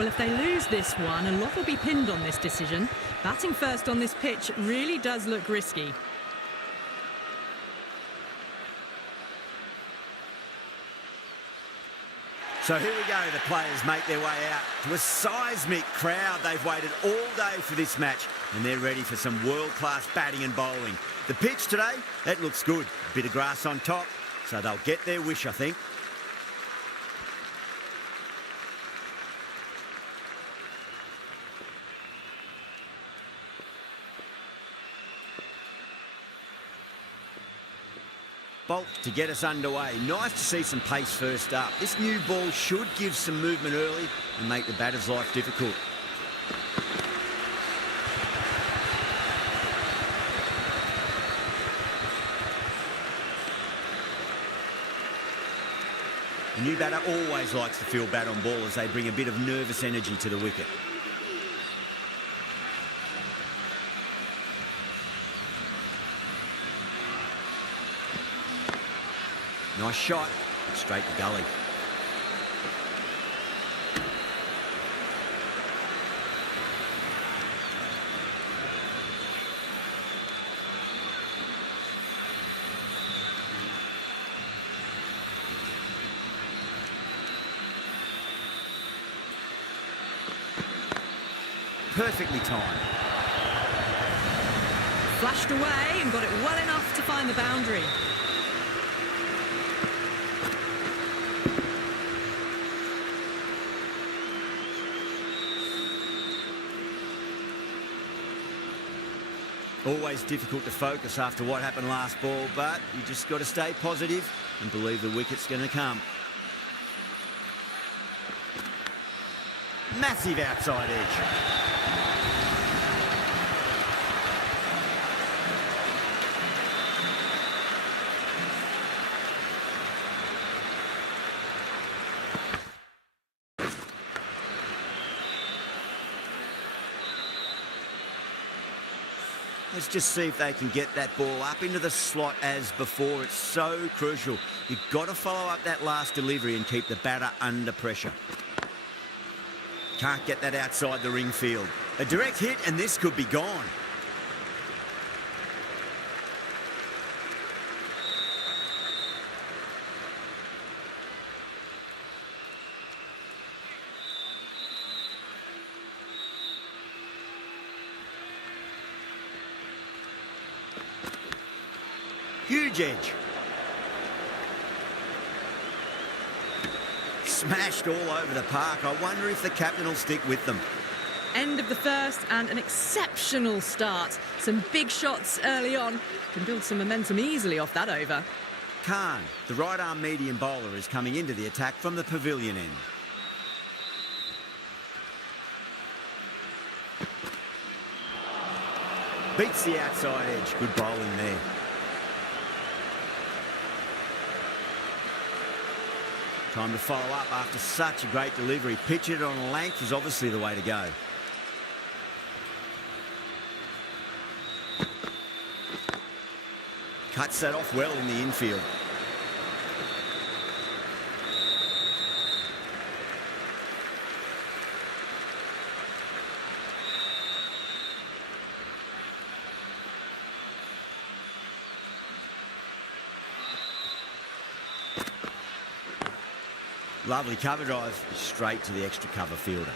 Well, if they lose this one, a lot will be pinned on this decision. Batting first on this pitch really does look risky. So here we go, the players make their way out to a seismic crowd. They've waited all day for this match and they're ready for some world-class batting and bowling. The pitch today, that looks good. A bit of grass on top, so they'll get their wish, I think. Bolt to get us underway. Nice to see some pace first up. This new ball should give some movement early and make the batter's life difficult. The new batter always likes to feel bat on ball as they bring a bit of nervous energy to the wicket. Nice shot, straight to gully. Perfectly timed. Flashed away and got it well enough to find the boundary. Always difficult to focus after what happened last ball, but you just got to stay positive and believe the wicket's going to come. Massive outside edge. Let's just see if they can get that ball up into the slot as before. It's so crucial. You've got to follow up that last delivery and keep the batter under pressure. Can't get that outside the ring field. A direct hit and this could be gone. Huge edge. Smashed all over the park. I wonder if the captain will stick with them. End of the first and an exceptional start. Some big shots early on. Can build some momentum easily off that over. Khan, the right-arm medium bowler, is coming into the attack from the pavilion end. Beats the outside edge. Good bowling there. Time to follow up after such a great delivery. Pitch it on a length is obviously the way to go. Cuts that off well in the infield. Lovely cover drive, straight to the extra cover fielder.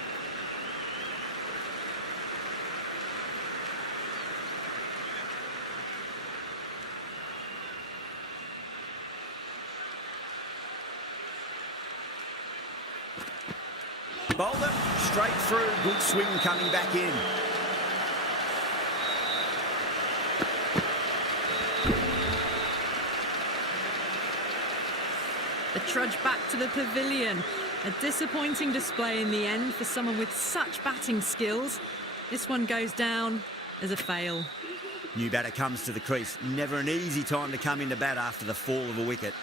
Bowler, straight through, good swing coming back in. The trudge back to the pavilion. A disappointing display in the end for someone with such batting skills. This one goes down as a fail. New batter comes to the crease. Never an easy time to come into bat after the fall of a wicket.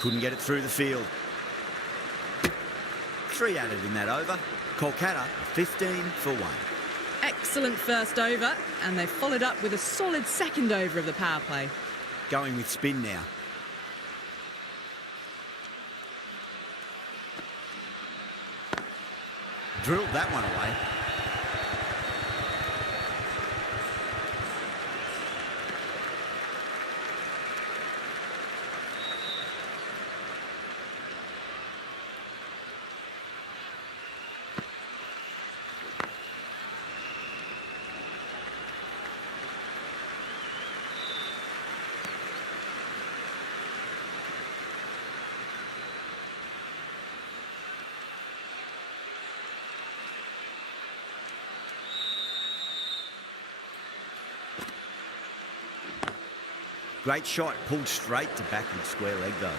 Couldn't get it through the field. 3 added in that over. Kolkata 15 for 1. Excellent first over, and they followed up with a solid second over of the power play. Going with spin now. Drilled that one away. Great shot, pulled straight to backward square leg though.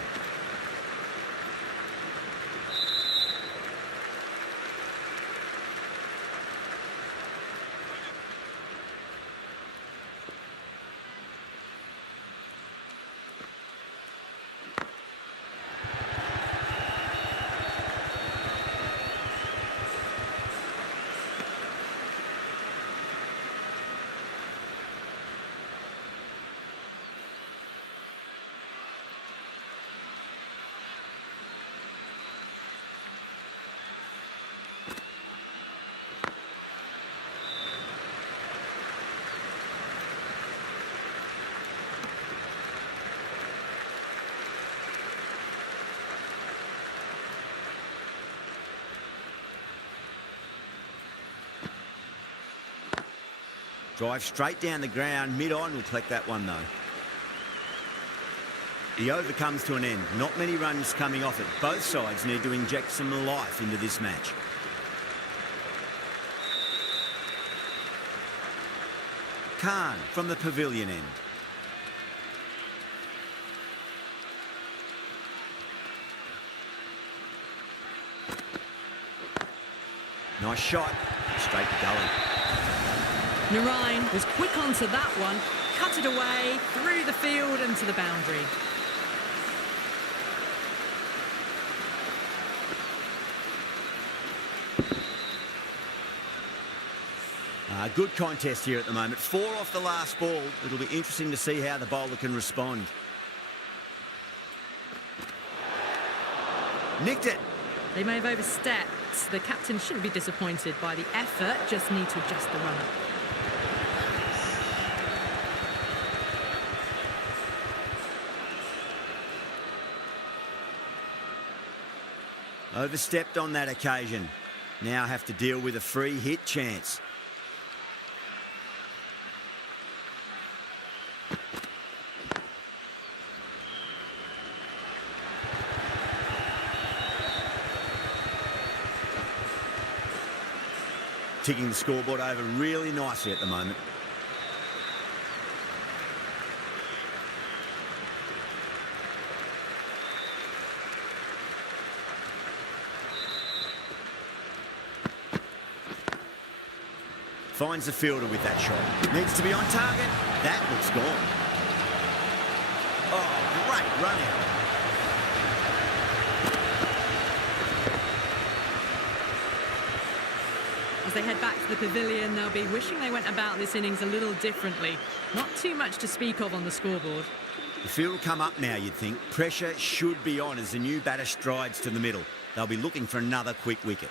Drive straight down the ground, mid-on will collect that one though. The over comes to an end. Not many runs coming off it. Both sides need to inject some life into this match. Khan from the pavilion end. Nice shot. Straight to gully. Narain was quick onto that one, cut it away, through the field and to the boundary. Good contest here at the moment. 4 off the last ball. It'll be interesting to see how the bowler can respond. Nicked it. They may have overstepped. The captain shouldn't be disappointed by the effort, just need to adjust the run-up. Overstepped on that occasion. Now have to deal with a free hit chance. Ticking the scoreboard over really nicely at the moment. Finds the fielder with that shot. Needs to be on target. That looks gone. Oh, great run out. As they head back to the pavilion, they'll be wishing they went about this innings a little differently. Not too much to speak of on the scoreboard. The field will come up now, you'd think. Pressure should be on as the new batter strides to the middle. They'll be looking for another quick wicket.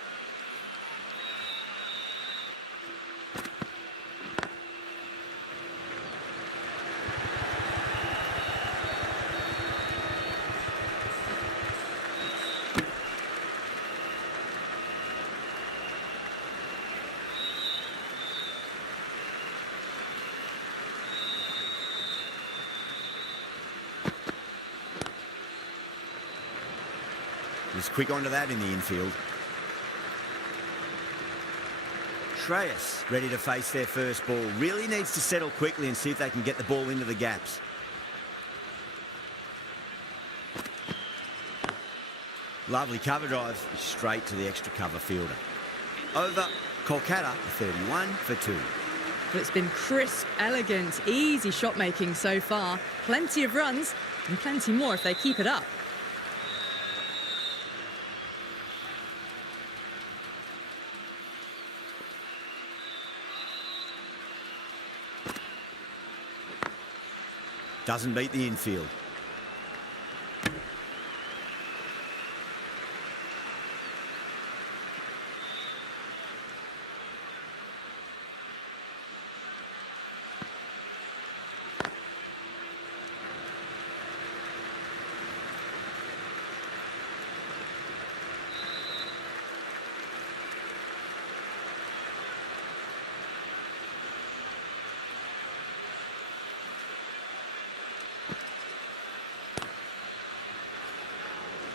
He's quick onto that in the infield. Shreyas ready to face their first ball. Really needs to settle quickly and see if they can get the ball into the gaps. Lovely cover drive, straight to the extra cover fielder. Over, Kolkata 31 for 2. But it's been crisp, elegant, easy shot making so far. Plenty of runs and plenty more if they keep it up. Doesn't beat the infield.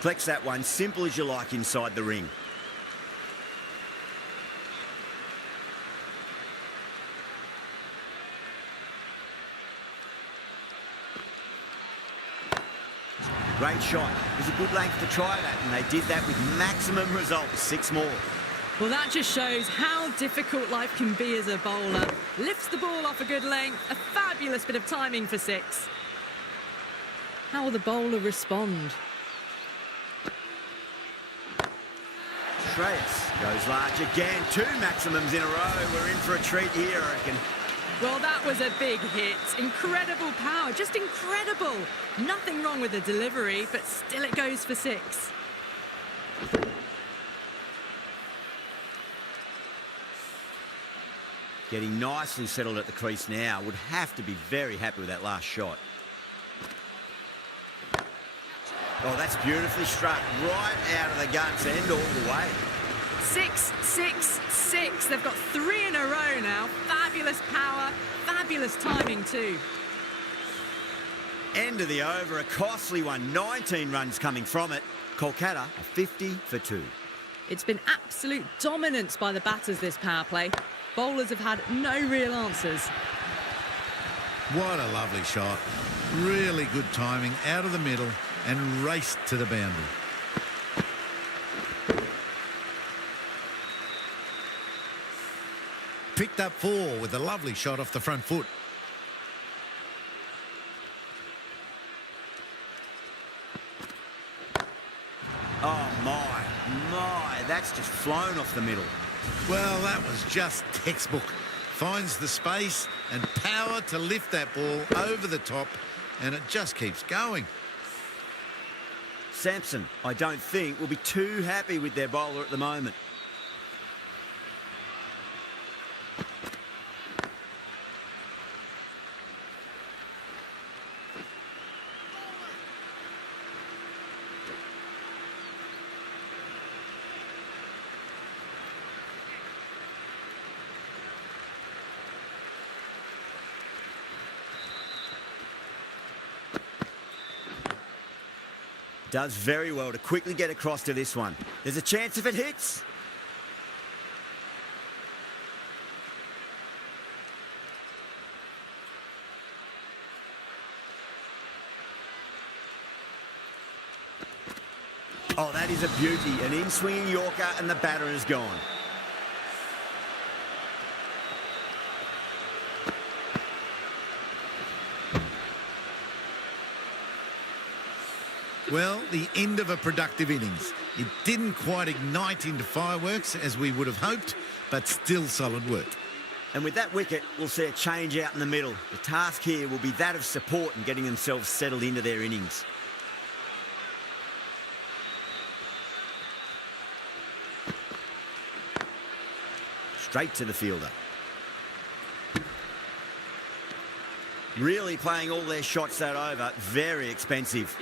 Flex that one, simple as you like inside the ring. Great shot. It was a good length to try that, and they did that with maximum results. 6 more. Well, that just shows how difficult life can be as a bowler. Lifts the ball off a good length, a fabulous bit of timing for 6. How will the bowler respond? Shreyas goes large again. 2 maximums in a row. We're in for a treat here, I reckon. Well, that was a big hit. Incredible power, just incredible. Nothing wrong with the delivery, but still it goes for 6. Getting nicely settled at the crease now. Would have to be very happy with that last shot. Oh, that's beautifully struck. Right out of the guts and all the way. 6, 6, 6. They've got 3 in a row now. Fabulous power, fabulous timing too. End of the over, a costly one. 19 runs coming from it. Kolkata, a 50 for 2. It's been absolute dominance by the batters this power play. Bowlers have had no real answers. What a lovely shot. Really good timing out of the middle and raced to the boundary. Picked up 4 with a lovely shot off the front foot. Oh, my, that's just flown off the middle. Well, that was just textbook. Finds the space and power to lift that ball over the top, and it just keeps going. Sampson, I don't think, will be too happy with their bowler at the moment. Does very well to quickly get across to this one. There's a chance if it hits. Oh, that is a beauty. An in-swinging Yorker and the batter is gone. Well, the end of a productive innings. It didn't quite ignite into fireworks as we would have hoped, but still solid work. And with that wicket, we'll see a change out in the middle. The task here will be that of support and getting themselves settled into their innings. Straight to the fielder. Really playing all their shots that over. Very expensive.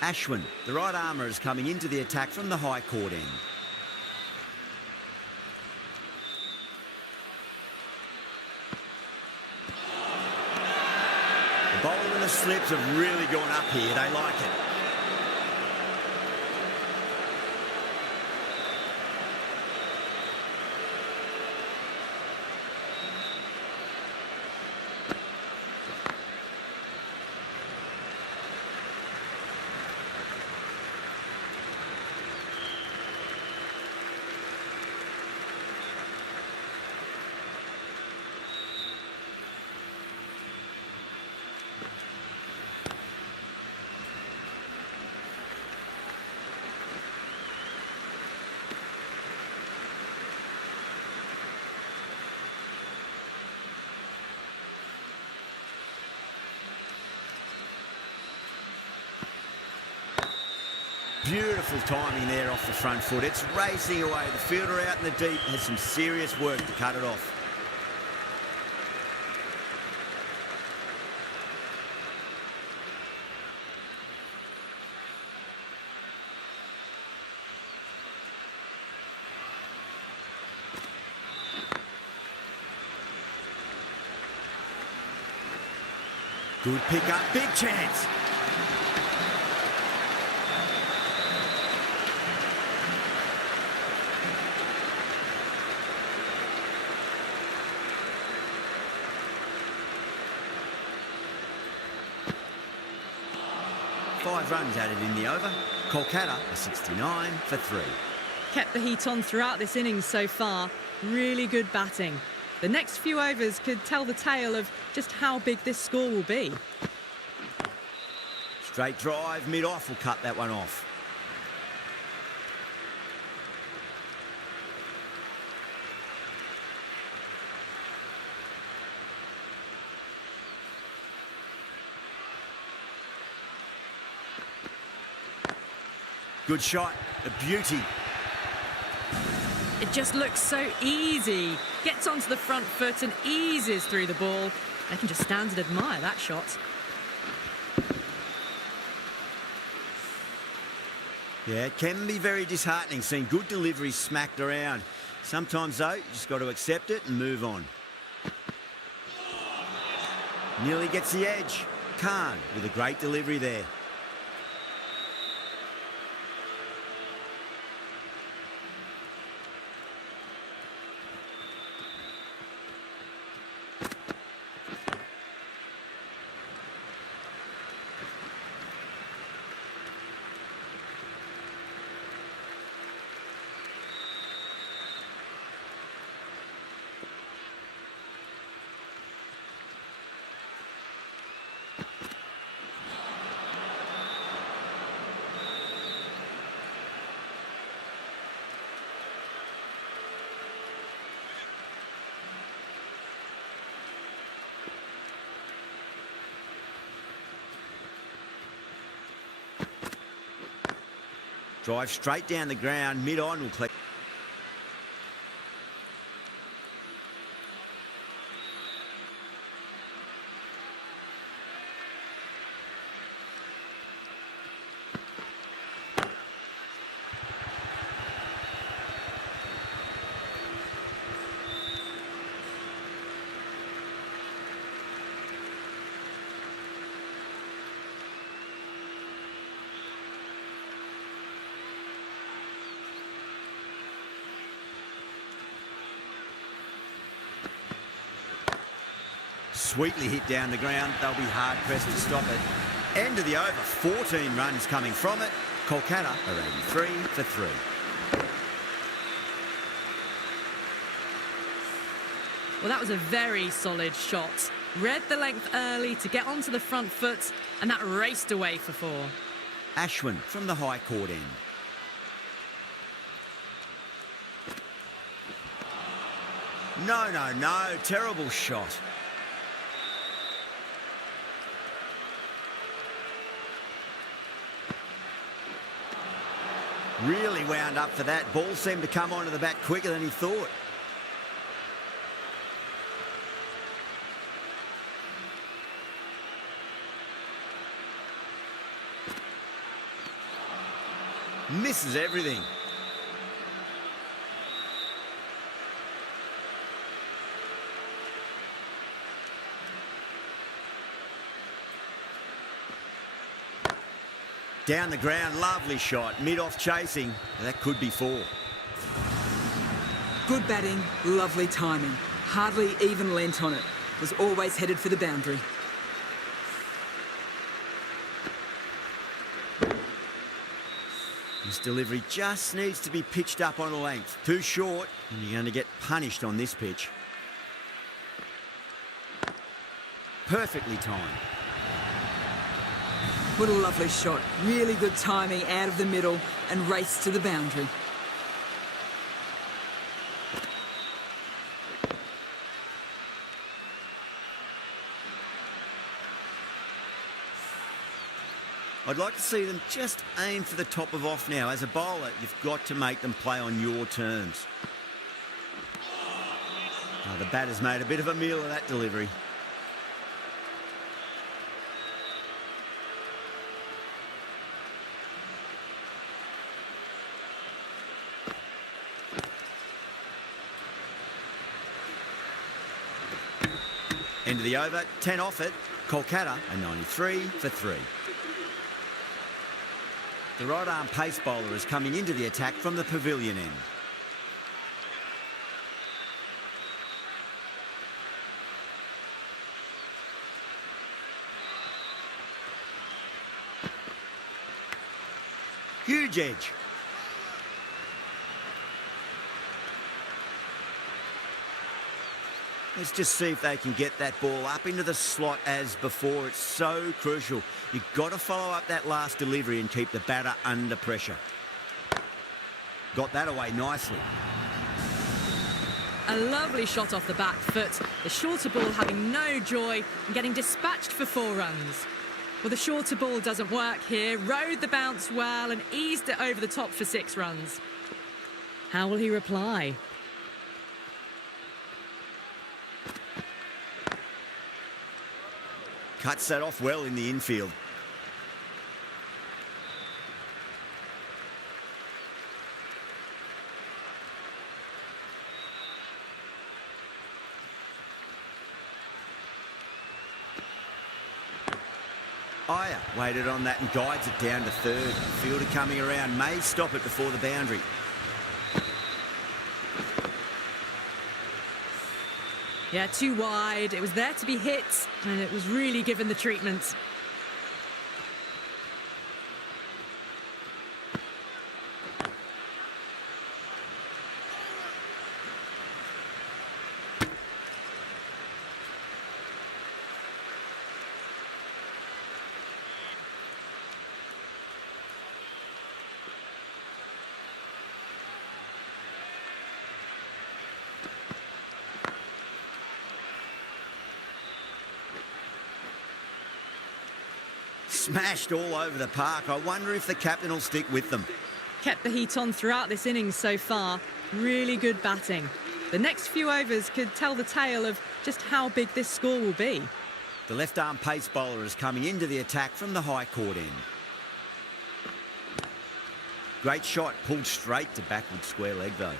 Ashwin, the right armour, is coming into the attack from the high court end. The bowler and the slips have really gone up here. They like it. Beautiful timing there off the front foot. It's racing away. The fielder out in the deep has some serious work to cut it off. Good pick up, big chance. Five runs added in the over. Kolkata are 69 for 3. Kept the heat on throughout this innings so far. Really good batting. The next few overs could tell the tale of just how big this score will be. Straight drive, mid-off will cut that one off. Good shot, a beauty. It just looks so easy. Gets onto the front foot and eases through the ball. They can just stand and admire that shot. Yeah, it can be very disheartening seeing good deliveries smacked around. Sometimes, though, you just got to accept it and move on. Nearly gets the edge. Khan with a great delivery there. Drive straight down the ground, mid-on will collect. Sweetly hit down the ground. They'll be hard-pressed to stop it. End of the over. 14 runs coming from it. Kolkata are 83 for 3. Well, that was a very solid shot. Read the length early to get onto the front foot, and that raced away for 4. Ashwin from the high court end. No. Terrible shot. Really wound up for that. Ball seemed to come onto the bat quicker than he thought. Misses everything. Down the ground, lovely shot. Mid-off chasing. That could be 4. Good batting, lovely timing. Hardly even lent on it. Was always headed for the boundary. This delivery just needs to be pitched up on a length. Too short, and you're going to get punished on this pitch. Perfectly timed. What a lovely shot. Really good timing out of the middle and race to the boundary. I'd like to see them just aim for the top of off now. As a bowler, you've got to make them play on your terms. Oh, the batter's made a bit of a meal of that delivery. End of the over, 10 off it. Kolkata, a 93 for 3. The right-arm pace bowler is coming into the attack from the pavilion end. Huge edge. Let's just see if they can get that ball up into the slot as before. It's so crucial. You've got to follow up that last delivery and keep the batter under pressure. Got that away nicely. A lovely shot off the back foot. The shorter ball having no joy and getting dispatched for 4 runs. Well, the shorter ball doesn't work here. Rode the bounce well and eased it over the top for 6 runs. How will he reply? Cuts that off well in the infield. Aya waited on that and guides it down to third. Fielder coming around, may stop it before the boundary. Yeah, too wide. It was there to be hit, and it was really given the treatment. Smashed all over the park. I wonder if the captain will stick with them. Kept the heat on throughout this innings so far. Really good batting. The next few overs could tell the tale of just how big this score will be. The left-arm pace bowler is coming into the attack from the high court end. Great shot, pulled straight to backward square leg though.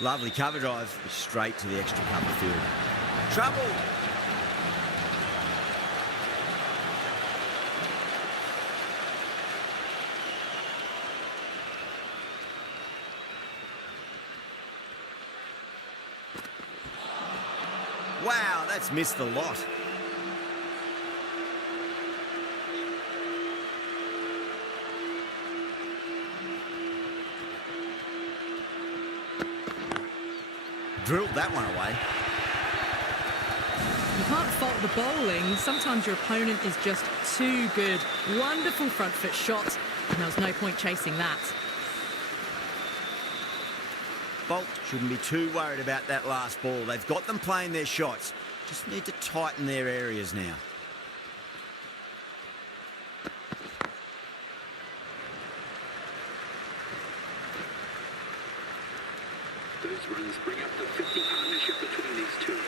Lovely cover drive, straight to the extra cover field. Trouble! Wow, that's missed the lot. Drilled that one away. You can't fault the bowling. Sometimes your opponent is just too good. Wonderful front foot shot, and there was no point chasing that. Bolt shouldn't be too worried about that last ball. They've got them playing their shots. Just need to tighten their areas now. Those runs bring up the 50 partnership between these two.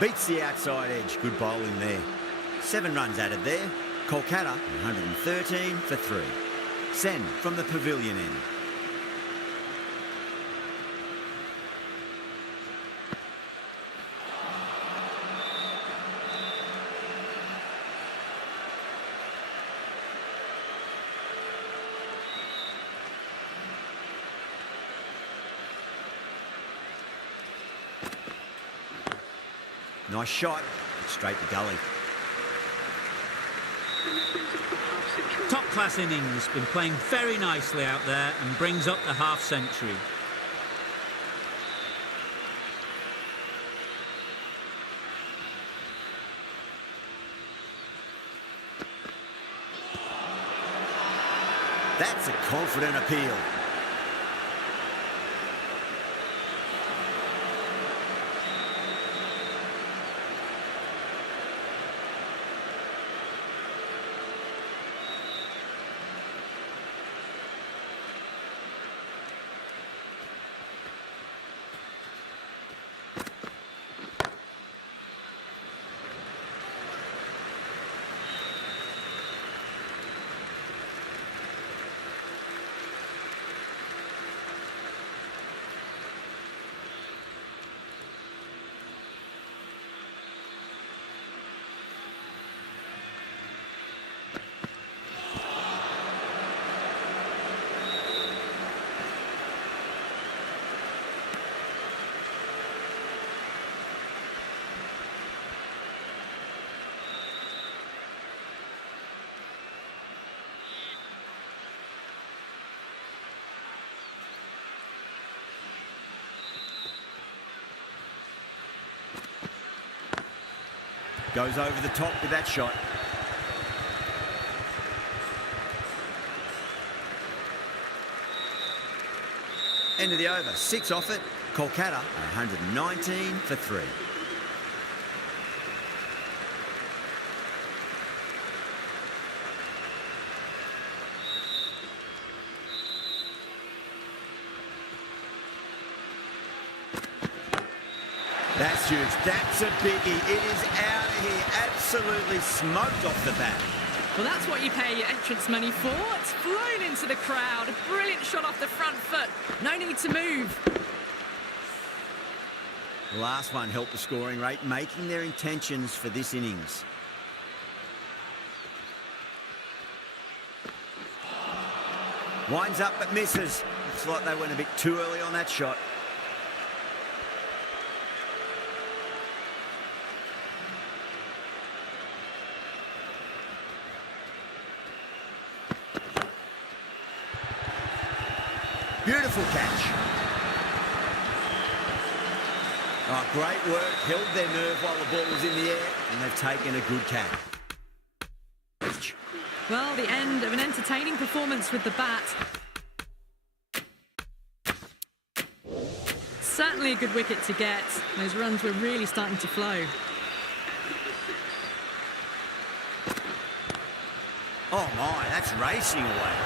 Beats the outside edge. Good bowling there. 7 runs added there. Kolkata, 113 for 3. Sen from the pavilion end. Nice shot, straight to gully. And that brings up the half-century Top-class innings, been playing very nicely out there and brings up the half-century. That's a confident appeal. Goes over the top with that shot. End of the over. 6 off it. Kolkata 119 for 3. That's huge. That's a biggie. It is out of here. Absolutely smoked off the bat. Well, that's what you pay your entrance money for. It's flown into the crowd. A brilliant shot off the front foot. No need to move. The last one helped the scoring rate, making their intentions for this innings. Winds up but misses. Looks like they went a bit too early on that shot. Beautiful catch. Oh, great work. Held their nerve while the ball was in the air, and they've taken a good catch. Well, the end of an entertaining performance with the bat. Certainly a good wicket to get. Those runs were really starting to flow. Oh my, that's racing away.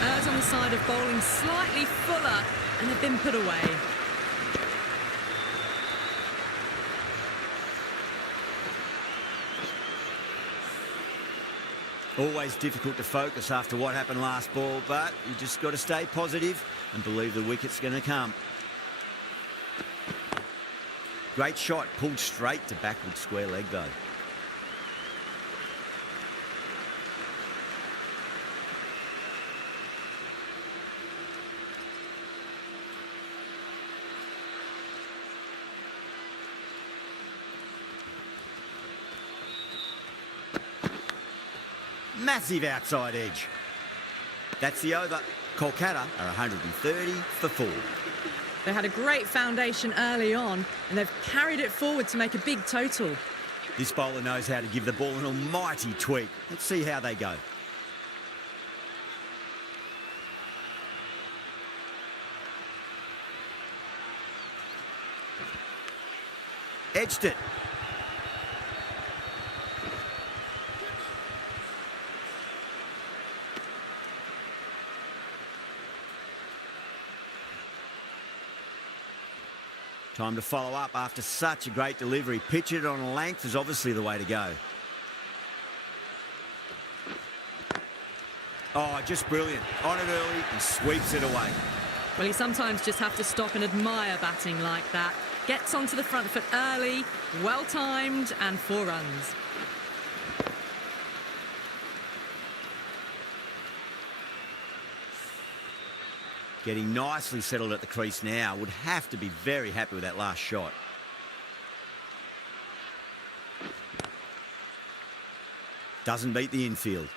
Errs on the side of bowling slightly fuller, and they've been put away. Always difficult to focus after what happened last ball, but you just got to stay positive and believe the wicket's going to come. Great shot, pulled straight to backward square leg though. Massive outside edge. That's the over. Kolkata are 130 for 4. They had a great foundation early on, and they've carried it forward to make a big total. This bowler knows how to give the ball an almighty tweak. Let's see how they go. Edged it. Time to follow up after such a great delivery. Pitch it on a length is obviously the way to go. Oh, just brilliant. On it early and sweeps it away. Well, you sometimes just have to stop and admire batting like that. Gets onto the front foot early, well-timed, and 4 runs. Getting nicely settled at the crease now. Would have to be very happy with that last shot. Doesn't beat the infield.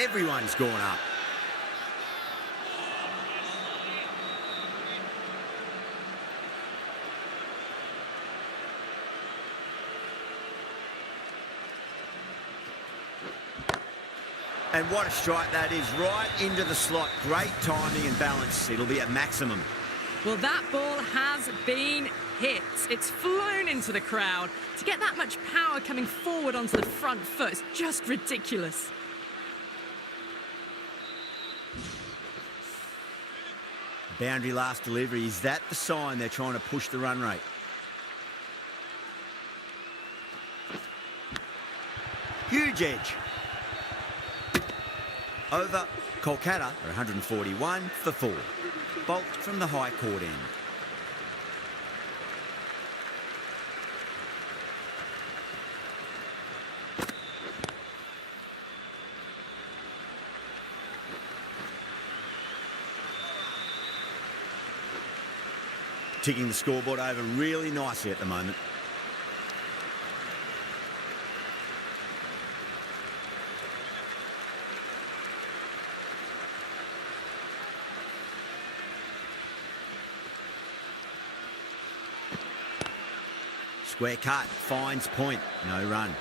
Everyone's gone up. And what a strike that is, right into the slot. Great timing and balance. It'll be at maximum. Well, that ball has been hit. It's flown into the crowd. To get that much power coming forward onto the front foot is just ridiculous. Boundary last delivery. Is that the sign they're trying to push the run rate? Huge edge. Over. Kolkata are 141 for 4. Bolt from the high court end. Ticking the scoreboard over really nicely at the moment. Square cut, finds point, no run.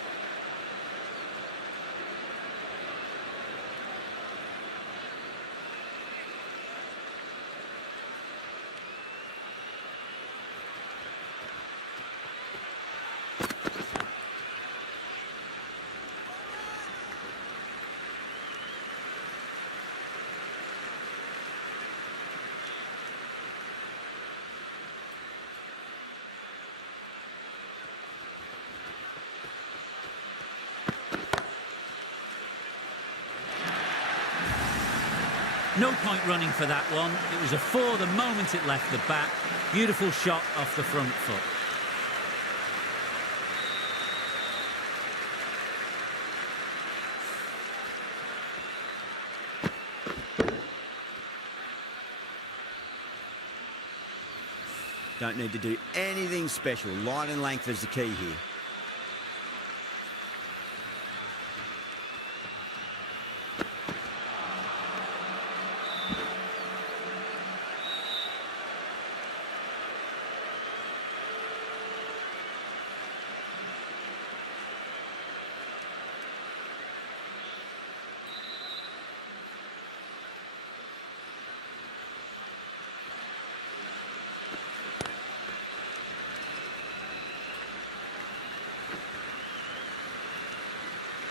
No point running for that one. It was a 4 the moment it left the bat. Beautiful shot off the front foot. Don't need to do anything special. Line and length is the key here.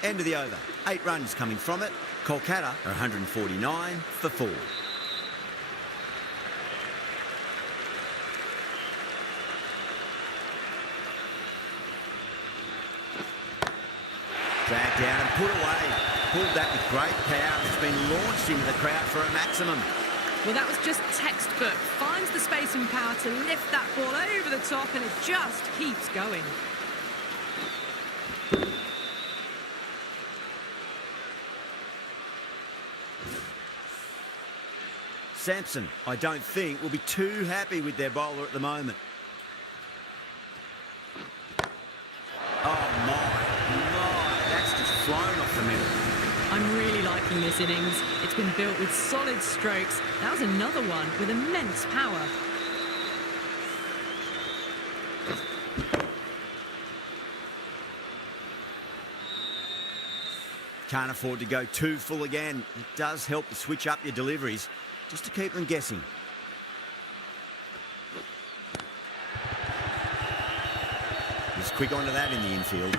End of the over. 8 runs coming from it. Kolkata are 149 for 4. Dragged down and put away. Pulled that with great power. It's been launched into the crowd for a maximum. Well, that was just textbook. Finds the space and power to lift that ball over the top, and it just keeps going. Sampson, I don't think, will be too happy with their bowler at the moment. Oh, my, that's just flown off the middle. I'm really liking this innings. It's been built with solid strokes. That was another one with immense power. Can't afford to go too full again. It does help to switch up your deliveries, just to keep them guessing. He's quick onto that in the infield.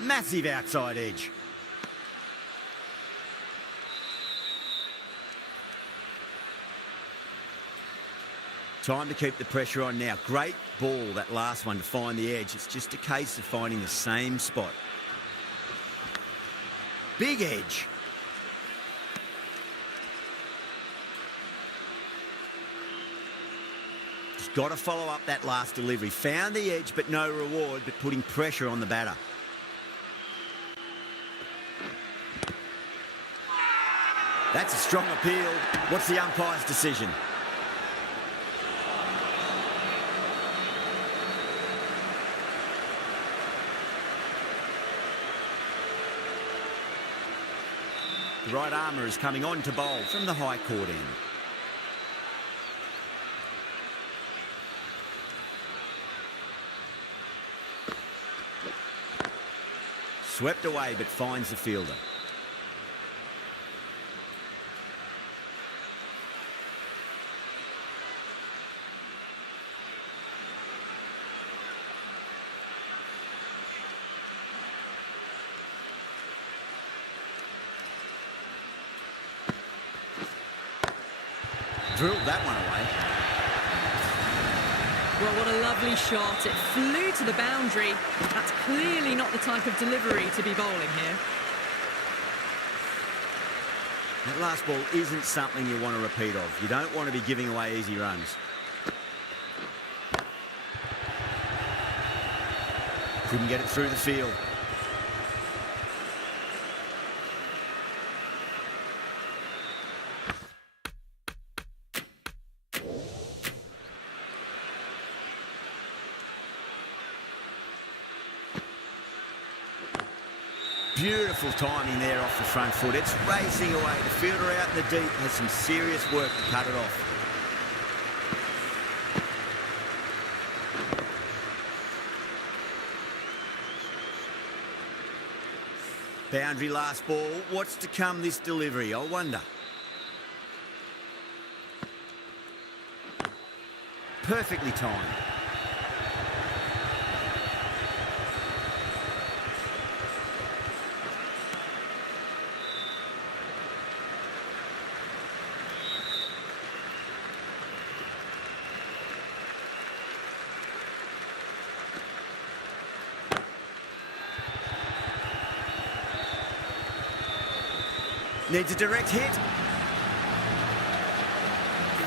Massive outside edge. Time to keep the pressure on now. Great ball, that last one, to find the edge. It's just a case of finding the same spot. Big edge. Just got to follow up that last delivery. Found the edge, but no reward, but putting pressure on the batter. That's a strong appeal. What's the umpire's decision? right armour is coming on to bowl from the high court end. Swept away but finds the fielder. Drilled that one away. Well, what a lovely shot. It flew to the boundary. That's clearly not the type of delivery to be bowling here. That last ball isn't something you want to repeat of. You don't want to be giving away easy runs. Couldn't get it through the field. Beautiful timing there off the front foot. It's racing away. The fielder out in the deep has some serious work to cut it off. Boundary last ball. What's to come this delivery, I wonder. Perfectly timed. Needs a direct hit.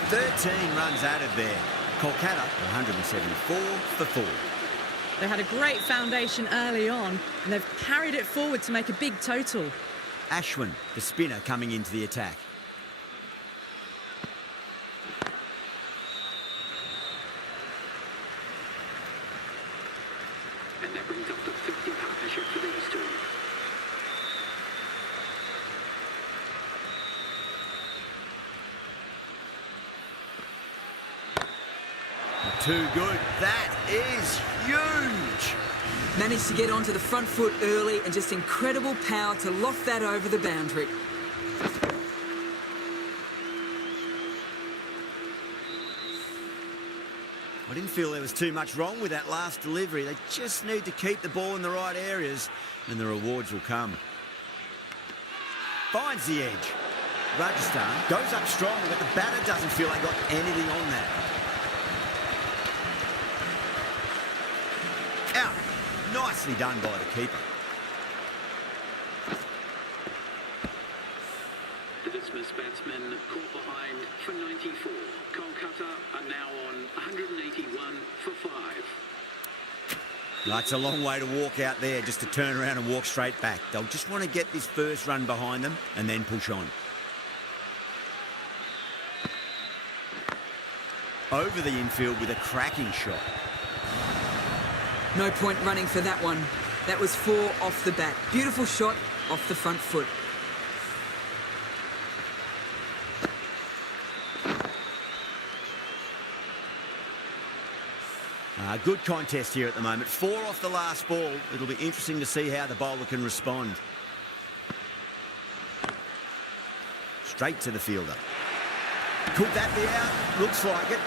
13 runs added there. Kolkata 174 for 4. They had a great foundation early on, and they've carried it forward to make a big total. Ashwin, the spinner, coming into the attack. And that brings up the 50 partnership for these two. Too good. That is huge. Managed to get onto the front foot early and just incredible power to loft that over the boundary. I didn't feel there was too much wrong with that last delivery. They just need to keep the ball in the right areas and the rewards will come. Finds the edge. Rajasthan goes up strong, but the batter doesn't feel they got anything on that. Out. Nicely done by the keeper. The dismissed batsmen caught behind for 94. Kolkata are now on 181 for 5. That's a long way to walk out there just to turn around and walk straight back. They'll just want to get this first run behind them and then push on. Over the infield with a cracking shot. No point running for that one. That was 4 off the bat. Beautiful shot off the front foot. Good contest here at the moment. 4 off the last ball. It'll be interesting to see how the bowler can respond. Straight to the fielder. Could that be out? Looks like it.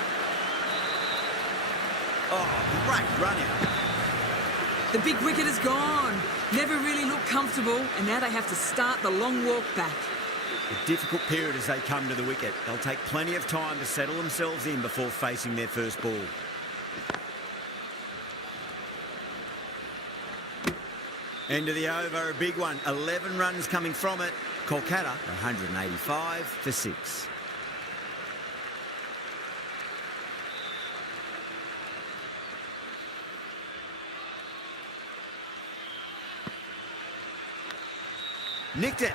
Oh, great run out. The big wicket is gone. Never really looked comfortable, and now they have to start the long walk back. A difficult period as they come to the wicket. They'll take plenty of time to settle themselves in before facing their first ball. End of the over, a big one. 11 runs coming from it. Kolkata 185 for 6. Nicked it.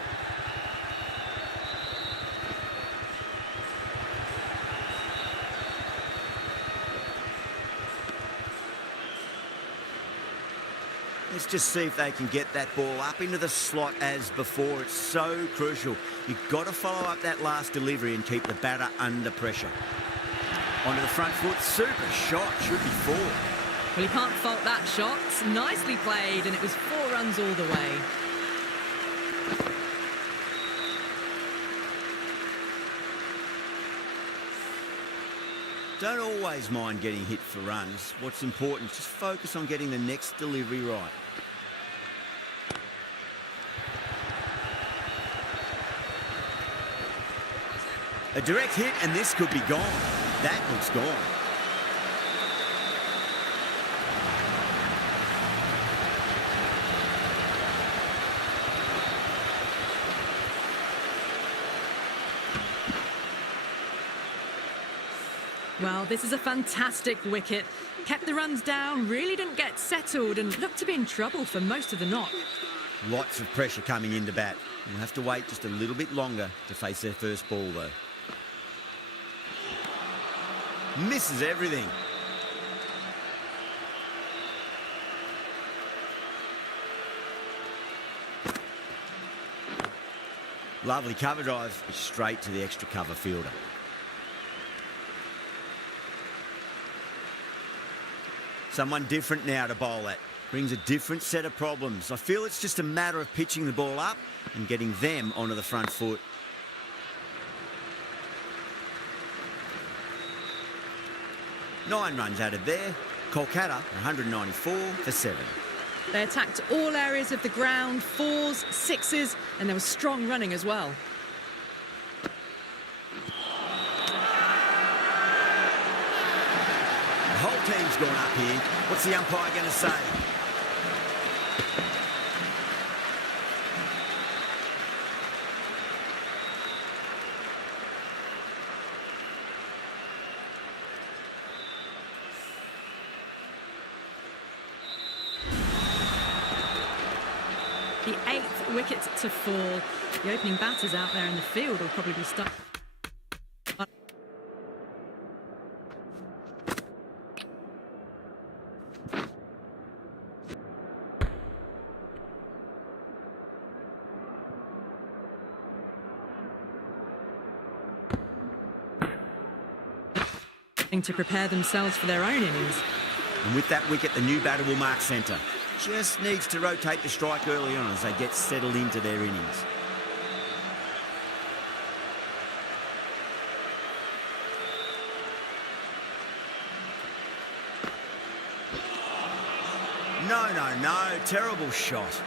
Let's just see if they can get that ball up into the slot as before. It's so crucial. You've got to follow up that last delivery and keep the batter under pressure. Onto the front foot, super shot, should be 4. Well, you can't fault that shot. Nicely played, and it was 4 runs all the way. Don't always mind getting hit for runs. What's important is just focus on getting the next delivery right. A direct hit, and this could be gone. That looks gone. Well, this is a fantastic wicket. Kept the runs down, really didn't get settled, and looked to be in trouble for most of the knock. Lots of pressure coming into bat. We'll have to wait just a little bit longer to face their first ball, though. Misses everything. Lovely cover drive, straight to the extra cover fielder. Someone different now to bowl at. Brings a different set of problems. I feel it's just a matter of pitching the ball up and getting them onto the front foot. Nine runs added there. Kolkata, 194 for 7. They attacked all areas of the ground, 4s, 6s, and there was strong running as well. The whole team's gone up here. What's the umpire going to say? The 8th wicket to fall. The opening batters out there in the field will probably be stuck. To prepare themselves for their own innings. And with that wicket, the new batter will mark centre. Just needs to rotate the strike early on as they get settled into their innings. No, terrible shot.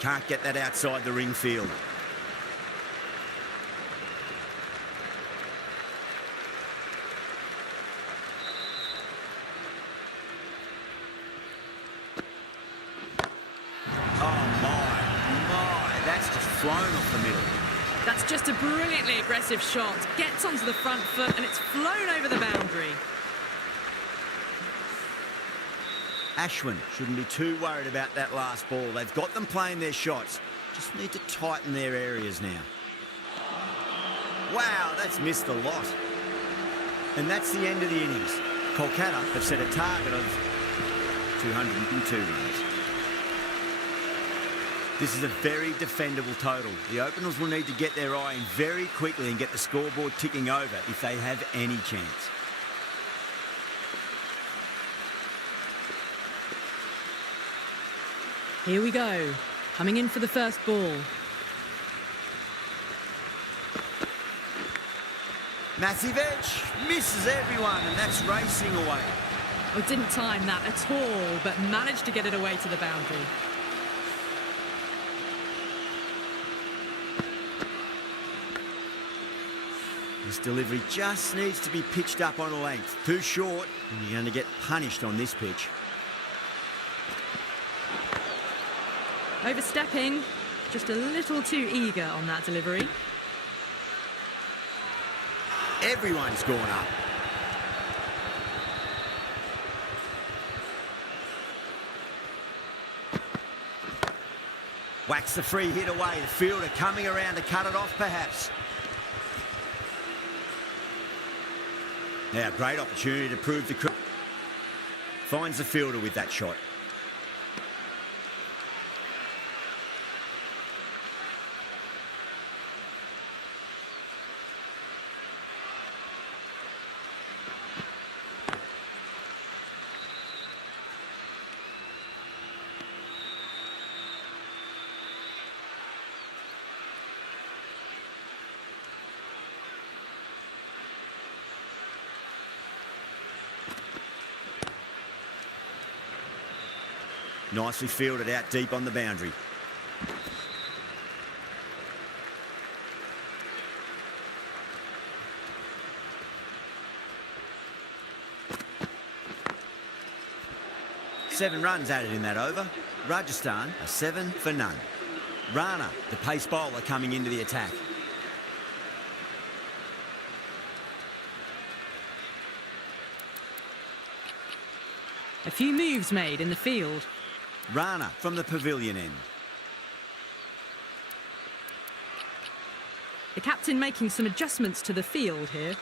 Can't get that outside the ring field. Oh my, that's just flown off the middle. That's just a brilliantly aggressive shot. Gets onto the front foot and it's flown over the boundary. Ashwin shouldn't be too worried about that last ball. They've got them playing their shots. Just need to tighten their areas now. Wow, that's missed a lot. And that's the end of the innings. Kolkata have set a target of 202 runs. This is a very defendable total. The openers will need to get their eye in very quickly and get the scoreboard ticking over if they have any chance. Here we go. Coming in for the first ball. Massive edge, misses everyone, and that's racing away. Oh, didn't time that at all, but managed to get it away to the boundary. This delivery just needs to be pitched up on a length. Too short, and you're going to get punished on this pitch. Overstepping, just a little too eager on that delivery. Everyone's gone up. Whacks the free hit away. The fielder coming around to cut it off, perhaps. Now, great opportunity to prove the... Finds the fielder with that shot. Nicely fielded out deep on the boundary. Seven runs added in that over. Rajasthan are 7 for none. Rana, the pace bowler, coming into the attack. A few moves made in the field. Rana from the pavilion end. The captain making some adjustments to the field here.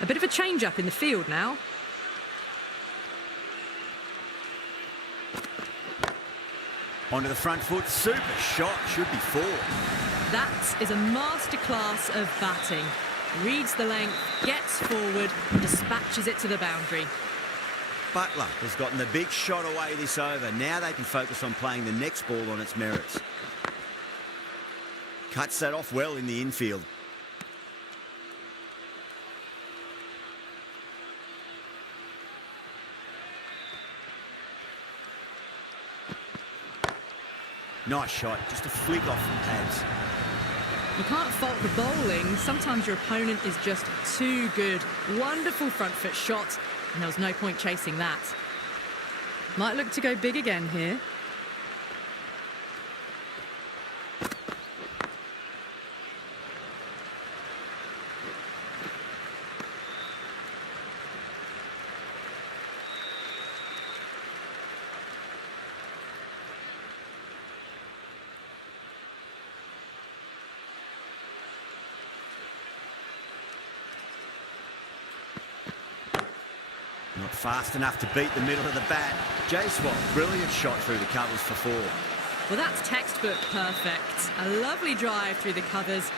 A bit of a change-up in the field now. Onto the front foot, super shot, should be 4. That is a masterclass of batting. Reads the length, gets forward, and dispatches it to the boundary. Butler has gotten the big shot away this over. Now they can focus on playing the next ball on its merits. Cuts that off well in the infield. Nice shot, just a flick off the pads. You can't fault the bowling. Sometimes your opponent is just too good. Wonderful front foot shot, and there was no point chasing that. Might look to go big again here. Not fast enough to beat the middle of the bat. Jaiswal, brilliant shot through the covers for 4. Well, that's textbook perfect. A lovely drive through the covers.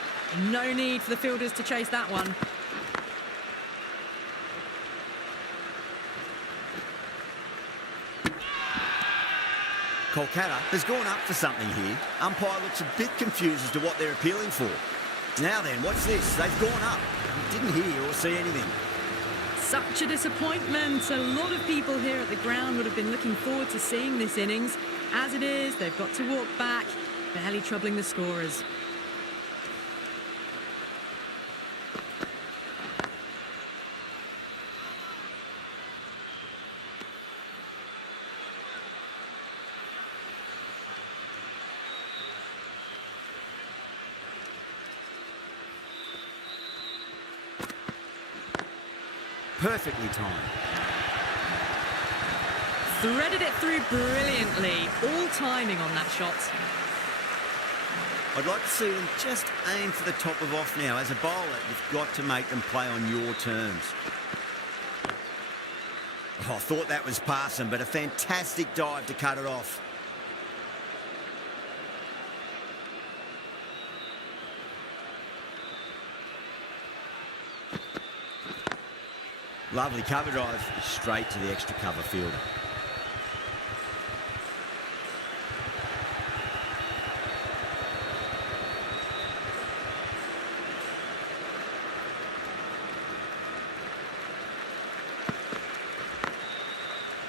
No need for the fielders to chase that one. Kolkata has gone up for something here. Umpire looks a bit confused as to what they're appealing for. Now then, what's this? They've gone up. Didn't hear or see anything. Such a disappointment. A lot of people here at the ground would have been looking forward to seeing this innings. As it is, they've got to walk back, barely troubling the scorers. Perfectly timed. Threaded it through brilliantly. All timing on that shot. I'd like to see them just aim for the top of off now. As a bowler, you've got to make them play on your terms. Oh, I thought that was passing, but a fantastic dive to cut it off. Lovely cover drive, straight to the extra cover fielder.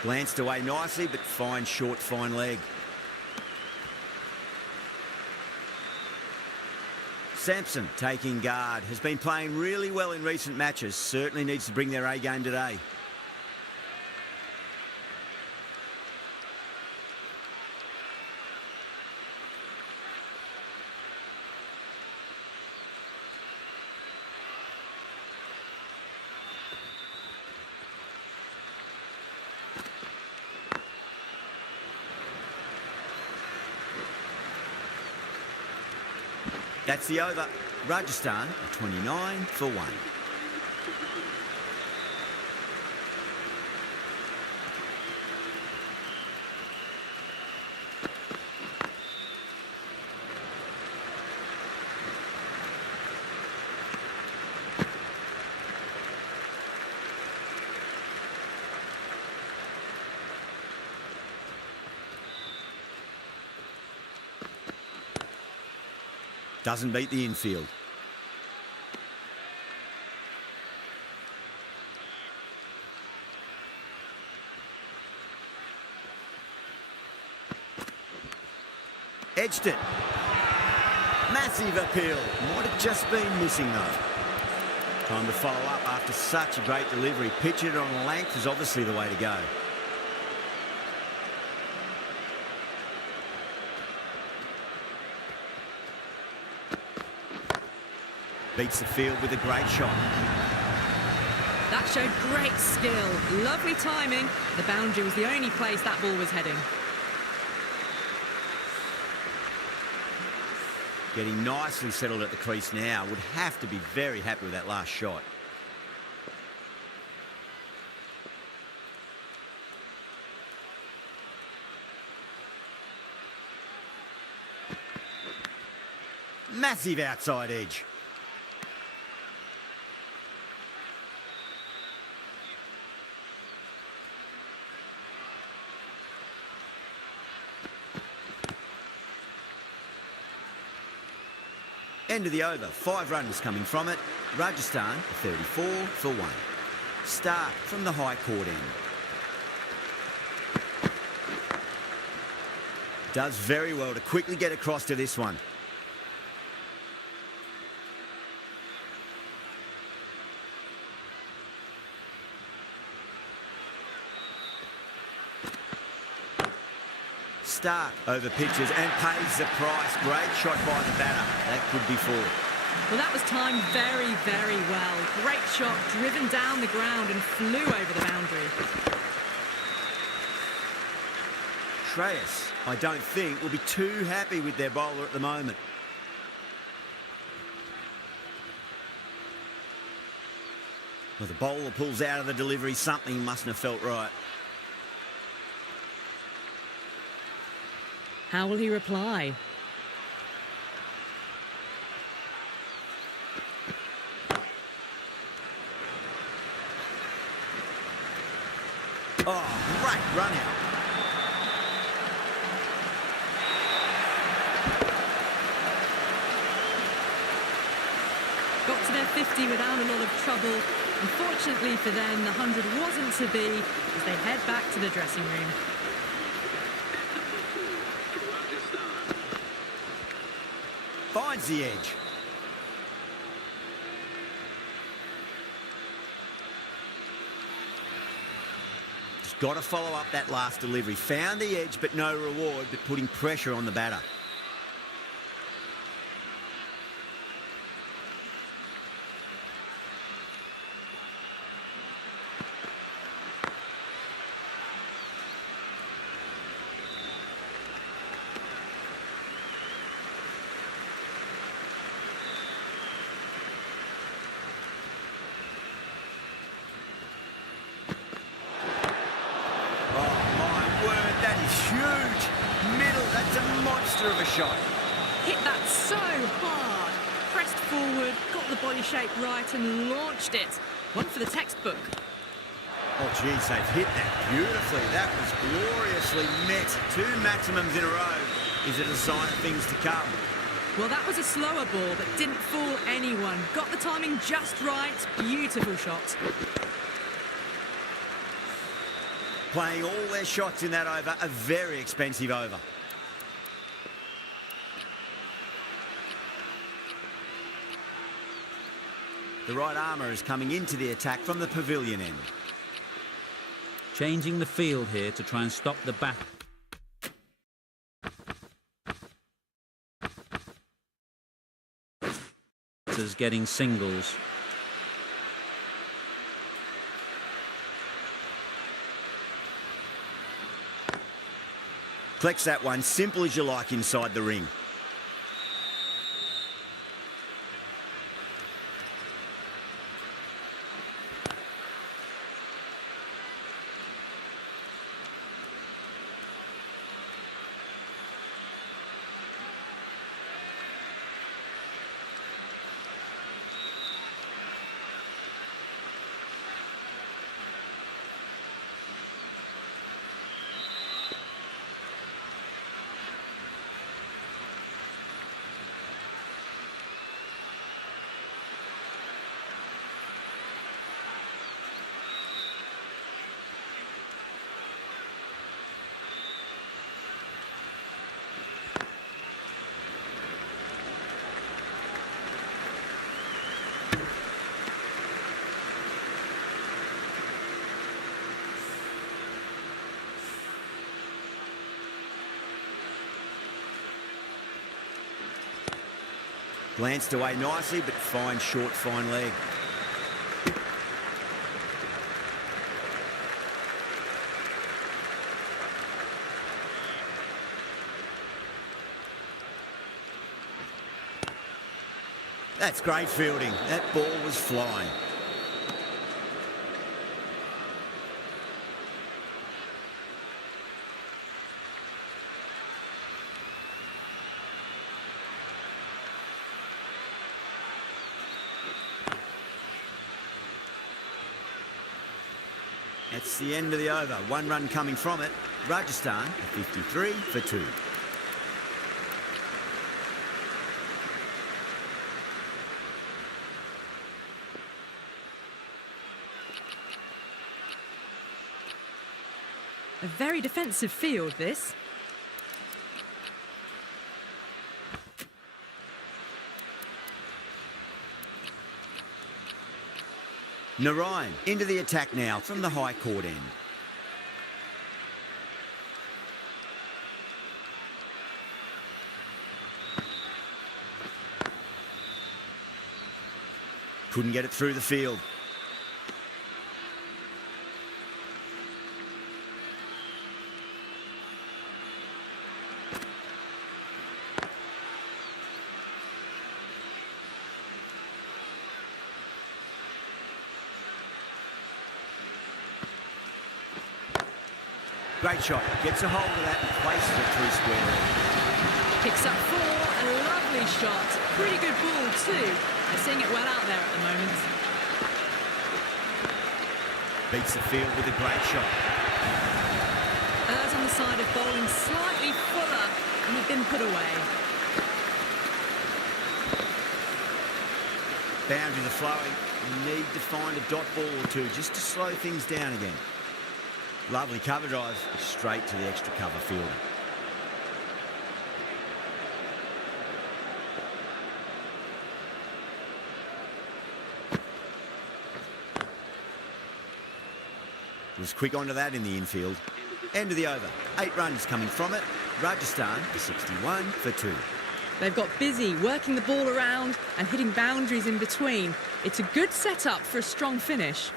Glanced away nicely, but fine short, fine leg. Sampson taking guard, has been playing really well in recent matches, certainly needs to bring their A game today. That's the over. Rajasthan are 29 for 1. Doesn't beat the infield. Edged it. Massive appeal. Might have just been missing though. Time to follow up after such a great delivery. Pitch it on length is obviously the way to go. Beats the field with a great shot. That showed great skill. Lovely timing. The boundary was the only place that ball was heading. Getting nicely settled at the crease now. Would have to be very happy with that last shot. Massive outside edge. End of the over. 5 runs coming from it. Rajasthan 34 for 1. Start from the high court end. Does very well to quickly get across to this one. Stark over pitches and pays the price. Great shot by the batter. That could be 4. Well, that was timed very, very well. Great shot, driven down the ground and flew over the boundary. Shreyas, I don't think, will be too happy with their bowler at the moment. Well, the bowler pulls out of the delivery. Something mustn't have felt right. How will he reply? Oh, great run out. Got to their 50 without a lot of trouble. Unfortunately for them, the 100 wasn't to be as they head back to the dressing room. Finds the edge. Just got to follow up that last delivery. Found the edge, but no reward, but putting pressure on the batter. Huge. Middle, that's a monster of a shot. Hit that so hard. Pressed forward, got the body shape right and launched it. One for the textbook. Oh, geez, they've hit that beautifully. That was gloriously met. 2 maximums in a row. Is it a sign of things to come? Well, that was a slower ball that didn't fool anyone. Got the timing just right. Beautiful shot. Playing all their shots in that over, a very expensive over. The right armour is coming into the attack from the pavilion end. Changing the field here to try and stop the bat. Getting singles. Collects that one, simple as you like inside the ring. Glanced away nicely, but fine short, fine leg. That's great fielding. That ball was flying. That's the end of the over. 1 run coming from it. Rajasthan 53 for 2. A very defensive field, this. Narayan into the attack now from the high court end. Couldn't get it through the field. Great shot. Gets a hold of that and places it through square leg. Picks up 4, a lovely shot. Pretty good ball too. They're seeing it well out there at the moment. Beats the field with a great shot. Errs on the side of bowling slightly fuller and have been put away. Boundaries are flowing. You need to find a dot ball or two just to slow things down again. Lovely cover drive, straight to the extra cover fielder. Was quick onto that in the infield. End of the over. 8 runs coming from it. Rajasthan 61 for 2. They've got busy working the ball around and hitting boundaries in between. It's a good setup for a strong finish.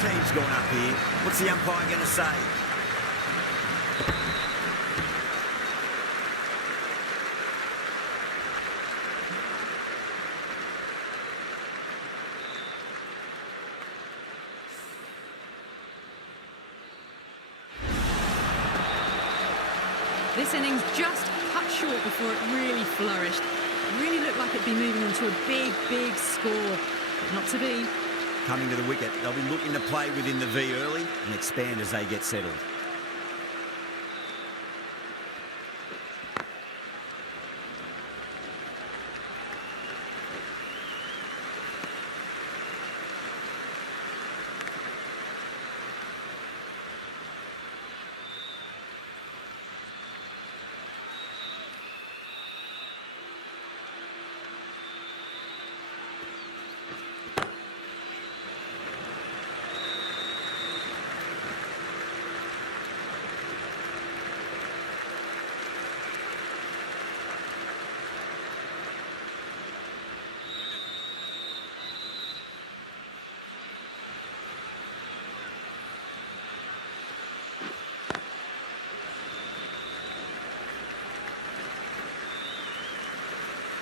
Team's gone up here. What's the umpire going to say? This innings just cut short before it really flourished. It really looked like it'd be moving on to a big, big score, but not to be. Coming to the wicket, they'll be looking to play within the V early and expand as they get settled.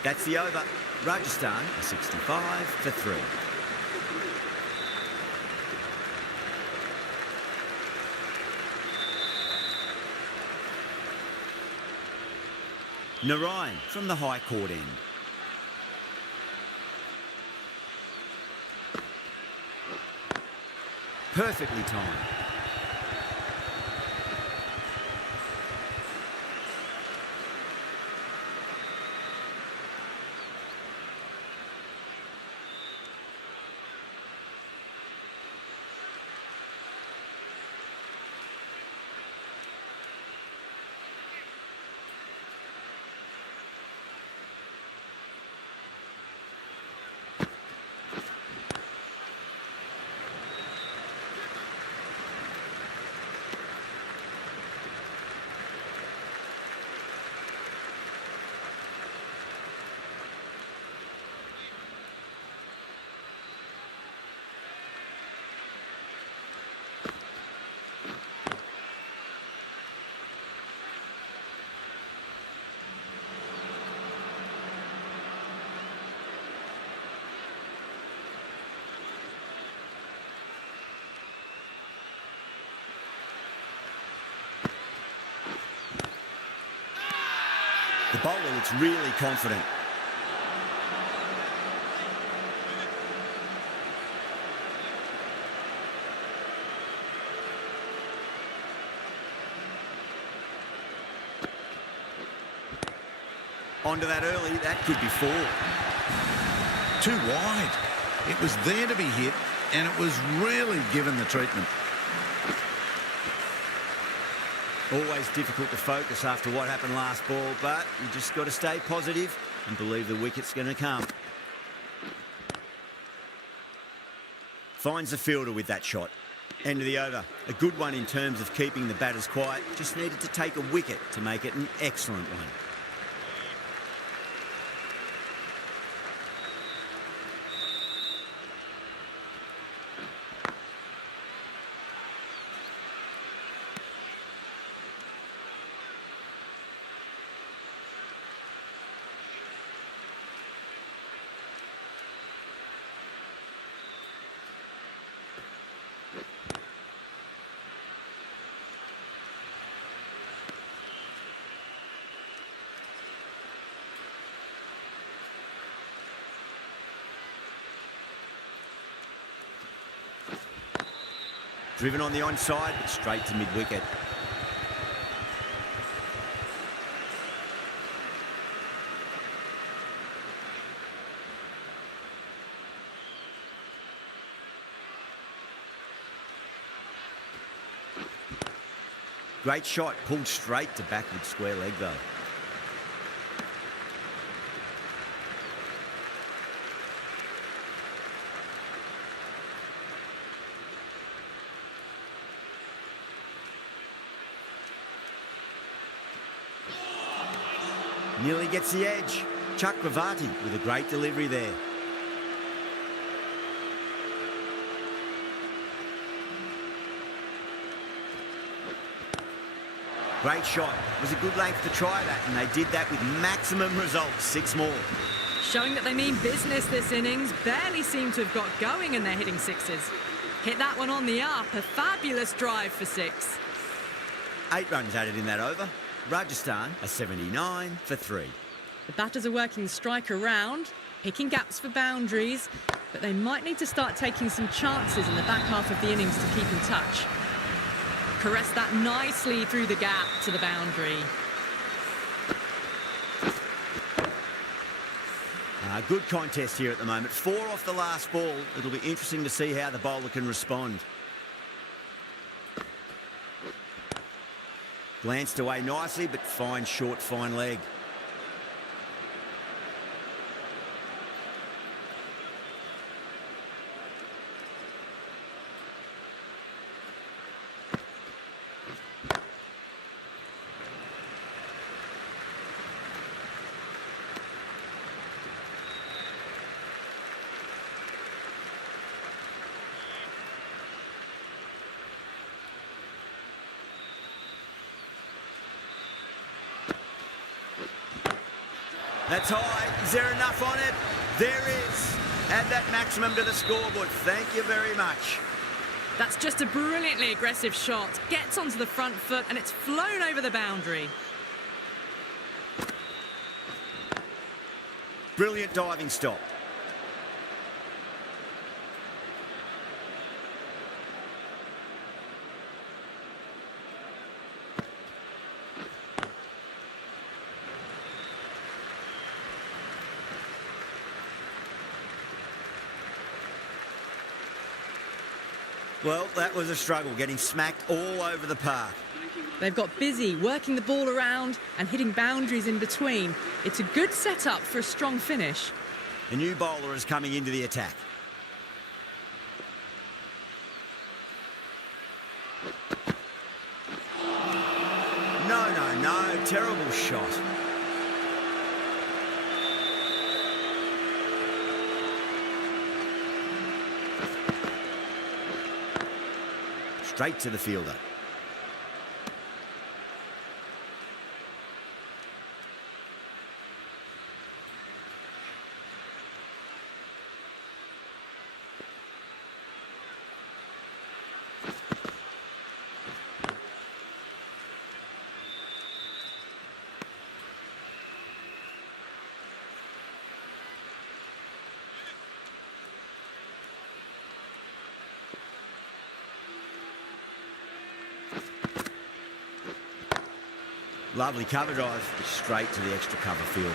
That's the over. Rajasthan 65 for 3. Narayan from the high court end. Perfectly timed. The bowler looks really confident. Onto that early, that could be 4. Too wide. It was there to be hit, and it was really given the treatment. Always difficult to focus after what happened last ball, but you just got to stay positive and believe the wicket's going to come. Finds the fielder with that shot. End of the over. A good one in terms of keeping the batters quiet. Just needed to take a wicket to make it an excellent one. Driven on the onside, but straight to mid-wicket. Great shot, pulled straight to backward square leg though. Nearly gets the edge. Chakravarti with a great delivery there. Great shot. It was a good length to try that, and they did that with maximum results. 6 more. Showing that they mean business this innings. Barely seem to have got going and they're hitting 6s. Hit that one on the up. A fabulous drive for 6. 8 runs added in that over. Rajasthan are 79 for 3. The batters are working the strike around, picking gaps for boundaries, but they might need to start taking some chances in the back half of the innings to keep in touch. Caress that nicely through the gap to the boundary. Good contest here at the moment. 4 off the last ball. It'll be interesting to see how the bowler can respond. Glanced away nicely, but fine short, fine leg. That's high. Is there enough on it? There is. Add that maximum to the scoreboard. Thank you very much. That's just a brilliantly aggressive shot. Gets onto the front foot and it's flown over the boundary. Brilliant diving stop. Well, that was a struggle, getting smacked all over the park. They've got busy working the ball around and hitting boundaries in between. It's a good setup for a strong finish. A new bowler is coming into the attack. No, terrible shot. Straight to the fielder. Lovely cover drive, straight to the extra cover fielder.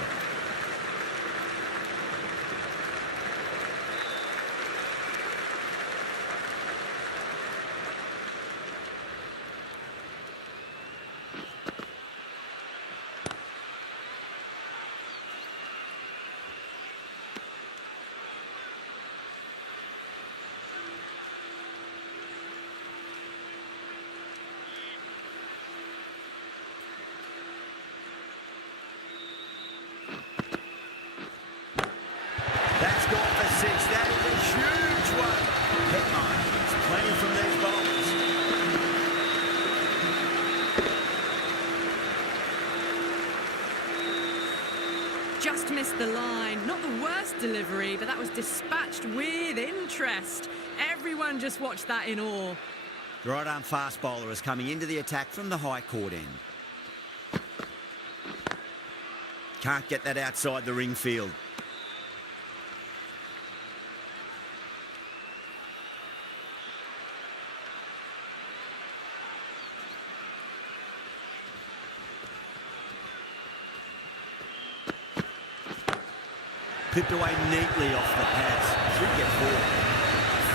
That's gone for six. That is a huge one. Headline. It's plenty from these bowlers. Just missed the line. Not the worst delivery, but that was dispatched with interest. Everyone just watched that in awe. The right-arm fast bowler is coming into the attack from the high court end. Can't get that outside the ring field. Pipped away neatly off the pads. Should get four.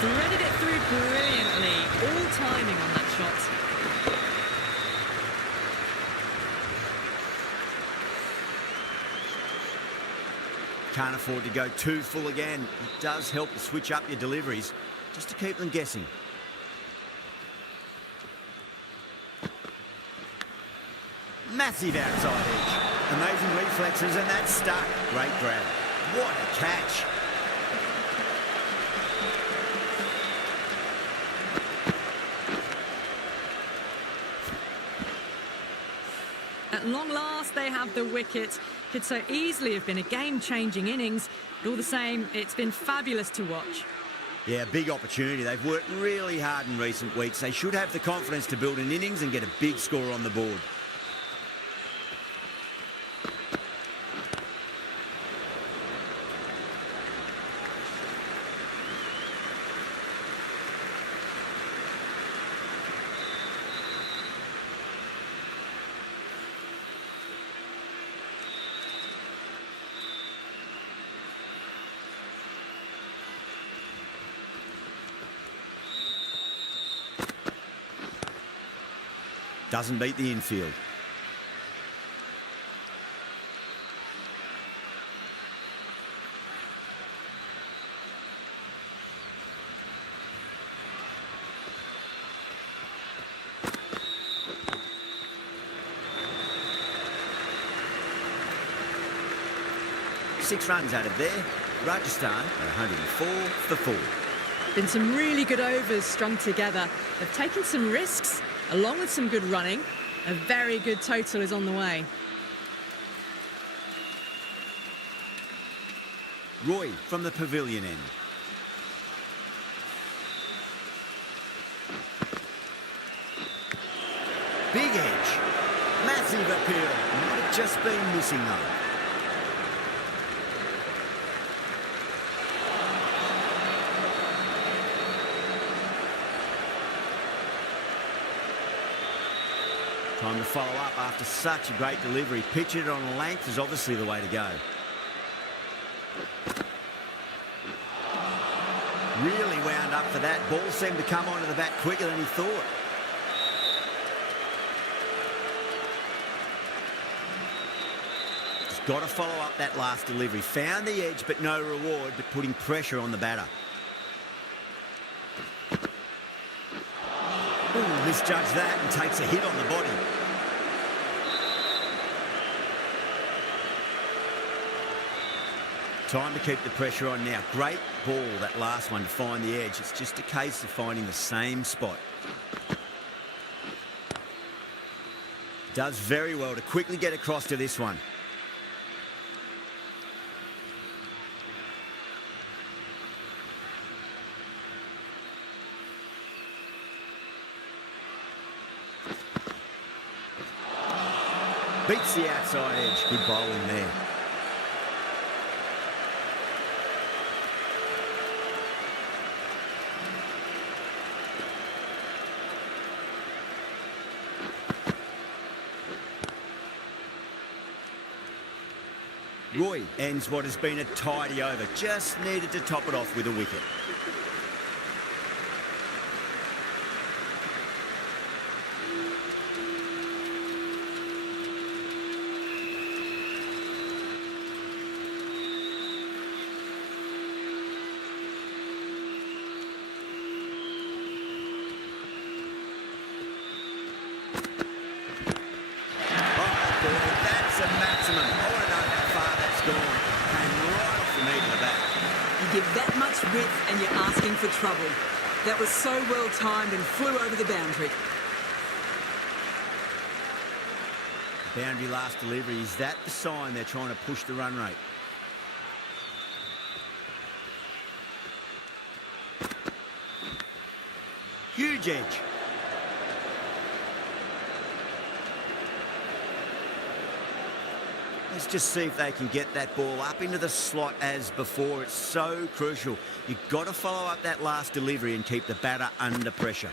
Threaded it through brilliantly. All timing on that shot. Can't afford to go too full again. It does help to switch up your deliveries, just to keep them guessing. Massive outside edge. Amazing reflexes, and that's stuck. Great grab. What a catch. At long last, they have the wicket. Could so easily have been a game-changing innings, but all the same, it's been fabulous to watch. Yeah, big opportunity. They've worked really hard in recent weeks. They should have the confidence to build an innings and get a big score on the board. Doesn't beat the infield. Six runs out of there. Rajasthan at 104 for 4. Been some really good overs strung together. They've taken some risks, along with some good running. A very good total is on the way. Roy from the pavilion end. Big edge. Massive appeal. Might have just been missing though. Time to follow up after such a great delivery. Pitching it on length is obviously the way to go. Really wound up for that. Ball seemed to come onto the bat quicker than he thought. Just got to follow up that last delivery. Found the edge, but no reward, but putting pressure on the batter. Ooh, misjudged that and takes a hit on the body. Time to keep the pressure on now. Great ball, that last one, to find the edge. It's just a case of finding the same spot. Does very well to quickly get across to this one. Beats the outside edge. Good bowling there. Roy ends what has been a tidy over. Just needed to top it off with a wicket. Give that much width and you're asking for trouble. That was so well timed and flew over the boundary. Boundary last delivery. Is that the sign they're trying to push the run rate? Huge edge. Let's just see if they can get that ball up into the slot as before. It's so crucial. You've got to follow up that last delivery and keep the batter under pressure.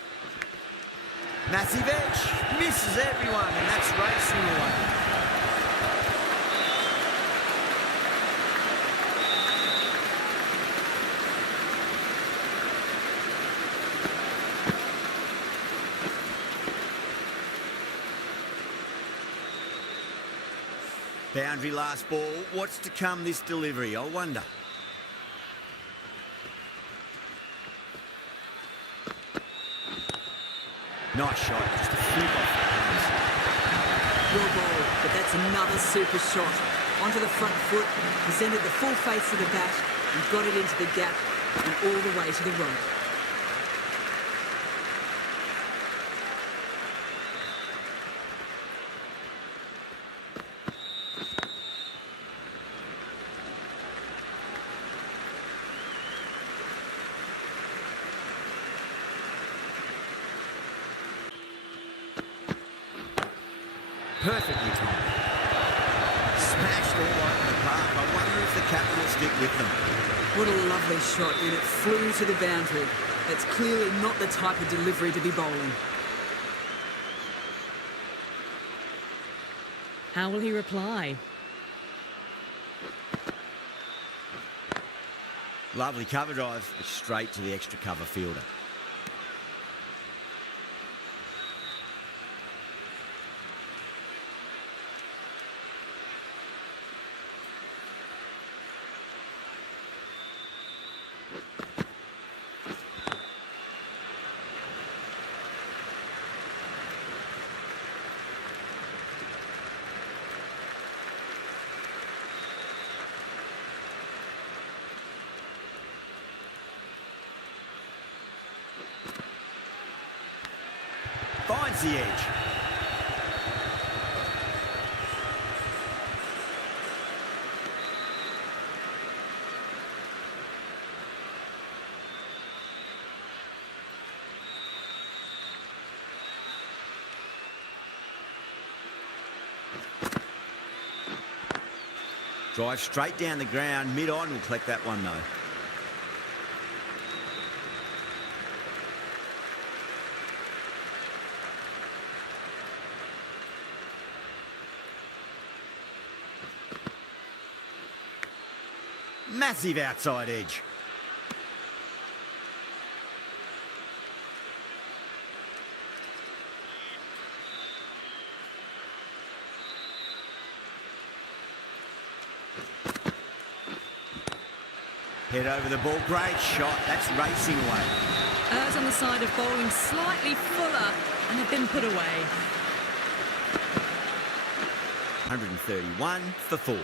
Massive edge. Misses everyone, and that's racing away. Boundary last ball. What's to come this delivery? I wonder. Nice shot. Just a flip off the pace. Your ball, but that's another super shot. Onto the front foot, presented the full face of the bat and got it into the gap and all the way to the right. Perfectly timed. Smashed all over the park. I wonder if the captain will stick with them. What a lovely shot, and it flew to the boundary. That's clearly not the type of delivery to be bowling. How will he reply? Lovely cover drive, but straight to the extra cover fielder. Finds the edge. Drive straight down the ground, mid-on, will collect that one though. Massive outside edge. Head over the ball. Great shot. That's racing away. Errs on the side of bowling slightly fuller and have been put away. 131 for 4.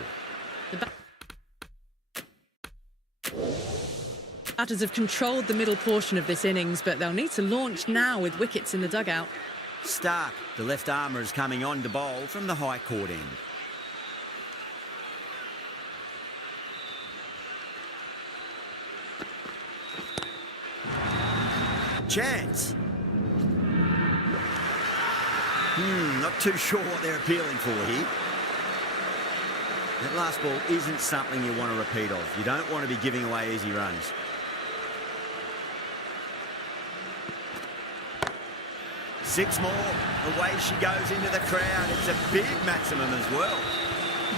Batters have controlled the middle portion of this innings, but they'll need to launch now with wickets in the dugout. Stark, the left armour, is coming on to bowl from the high court end. Chance. Not too sure what they're appealing for here. That last ball isn't something you want to repeat of. You don't want to be giving away easy runs. Six more. Away she goes into the crowd. It's a big maximum as well.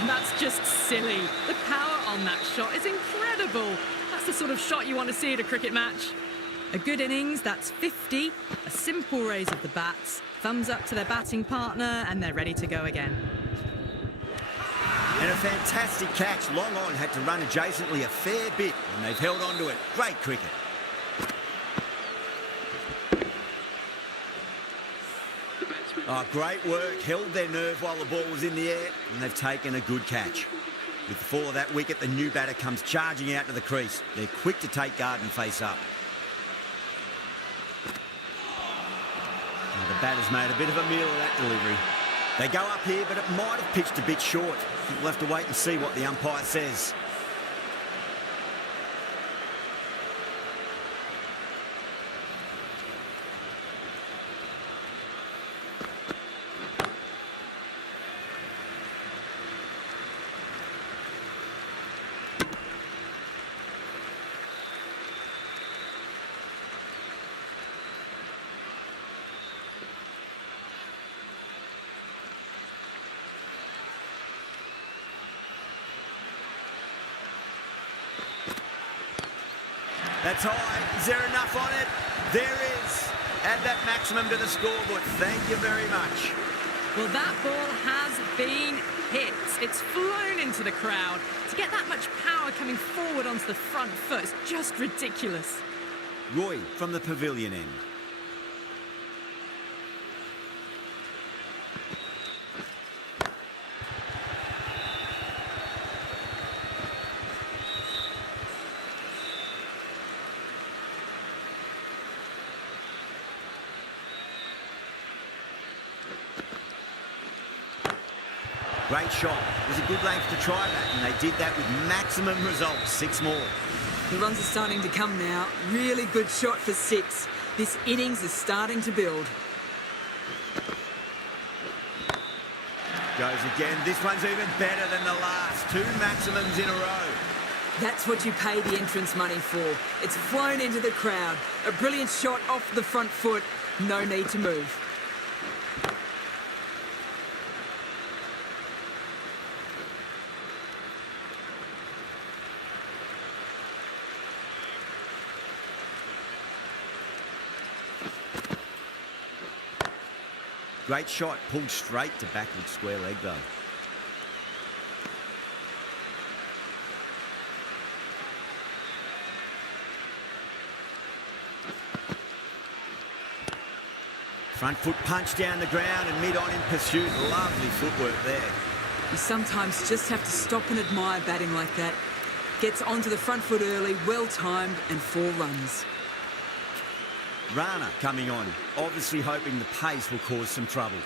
That's just silly. The power on that shot is incredible. That's the sort of shot you want to see at a cricket match. A good innings, that's 50. A simple raise of the bats. Thumbs up to their batting partner, and they're ready to go again. And a fantastic catch. Long on had to run adjacently a fair bit, and they've held on to it. Great cricket. Oh, great work. Held their nerve while the ball was in the air, and they've taken a good catch. With the fall of that wicket, the new batter comes charging out to the crease. They're quick to take guard and face up. The batter's made a bit of a meal of that delivery. They go up here, but it might have pitched a bit short. We'll have to wait and see what the umpire says. That's high. Is there enough on it? There is. Add that maximum to the scoreboard. Thank you very much. Well, that ball has been hit. It's flown into the crowd. To get that much power coming forward onto the front foot is just ridiculous. Roy from the pavilion end. Great shot. It was a good length to try that, and they did that with maximum results. 6 more. The runs are starting to come now. Really good shot for 6. This innings is starting to build. Goes again. This one's even better than the last. 2 maximums in a row. That's what you pay the entrance money for. It's flown into the crowd. A brilliant shot off the front foot. No need to move. Great shot, pulled straight to backward square leg though. Front foot punch down the ground and mid on in pursuit. Lovely footwork there. You sometimes just have to stop and admire batting like that. Gets onto the front foot early, well timed, and 4 runs. Rana coming on, obviously hoping the pace will cause some trouble.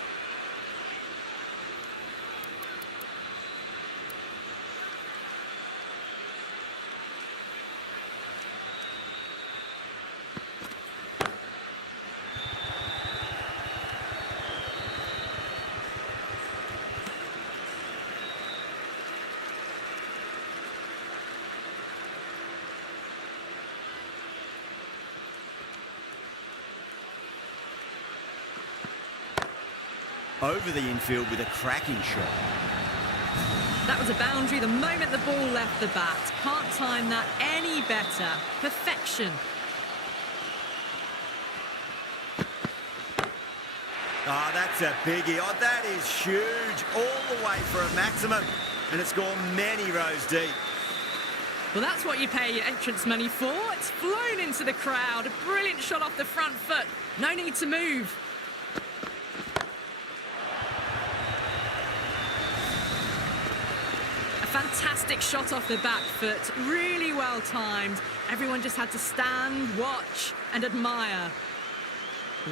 Over the infield with a cracking shot. That was a boundary the moment the ball left the bat. Can't time that any better. Perfection. Oh, that's a biggie. Oh, that is huge. All the way for a maximum. And it's gone many rows deep. Well, that's what you pay your entrance money for. It's flown into the crowd. A brilliant shot off the front foot. No need to move. A fantastic shot off the back foot. Really well timed. Everyone just had to stand, watch and admire.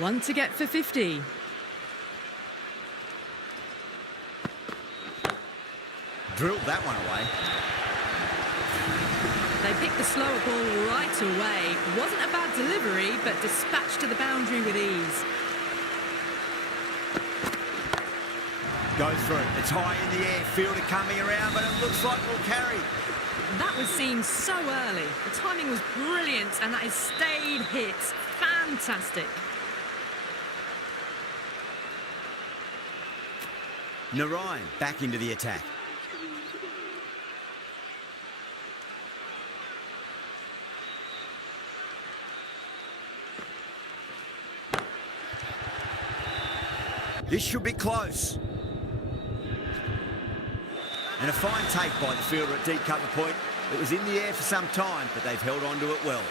One to get for 50. Drilled that one away. They picked the slower ball right away. Wasn't a bad delivery, but dispatched to the boundary with ease. Goes for it. It's high in the air. Fielder coming around, but it looks like we'll carry. That was seen so early. The timing was brilliant, and that is stayed hit. Fantastic. Narayan back into the attack. This should be close. And a fine take by the fielder at deep cover point. It was in the air for some time, but they've held on to it well.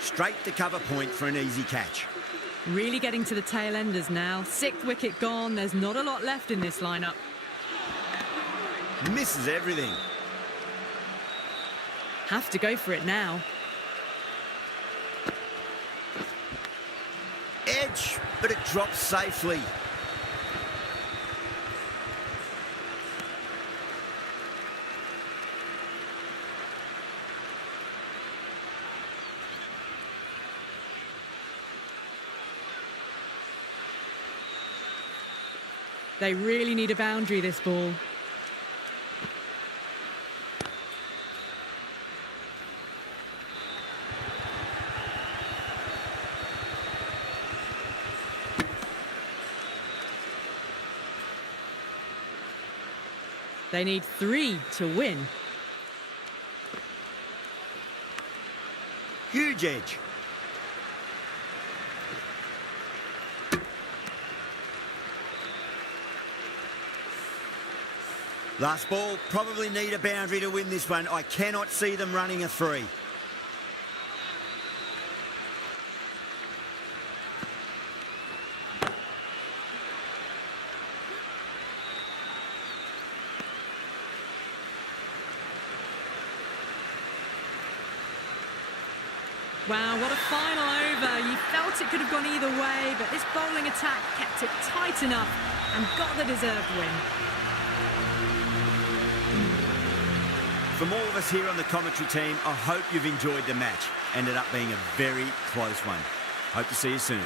Straight to cover point for an easy catch. Really getting to the tail enders now. 6th wicket gone. There's not a lot left in this lineup. Misses everything. Have to go for it now. Edge, but it drops safely. They really need a boundary, this ball. They need 3 to win. Huge edge. Last ball, probably need a boundary to win this one. I cannot see them running a 3. Wow, what a final over. You felt it could have gone either way, but this bowling attack kept it tight enough and got the deserved win. From all of us here on the commentary team, I hope you've enjoyed the match. Ended up being a very close one. Hope to see you soon.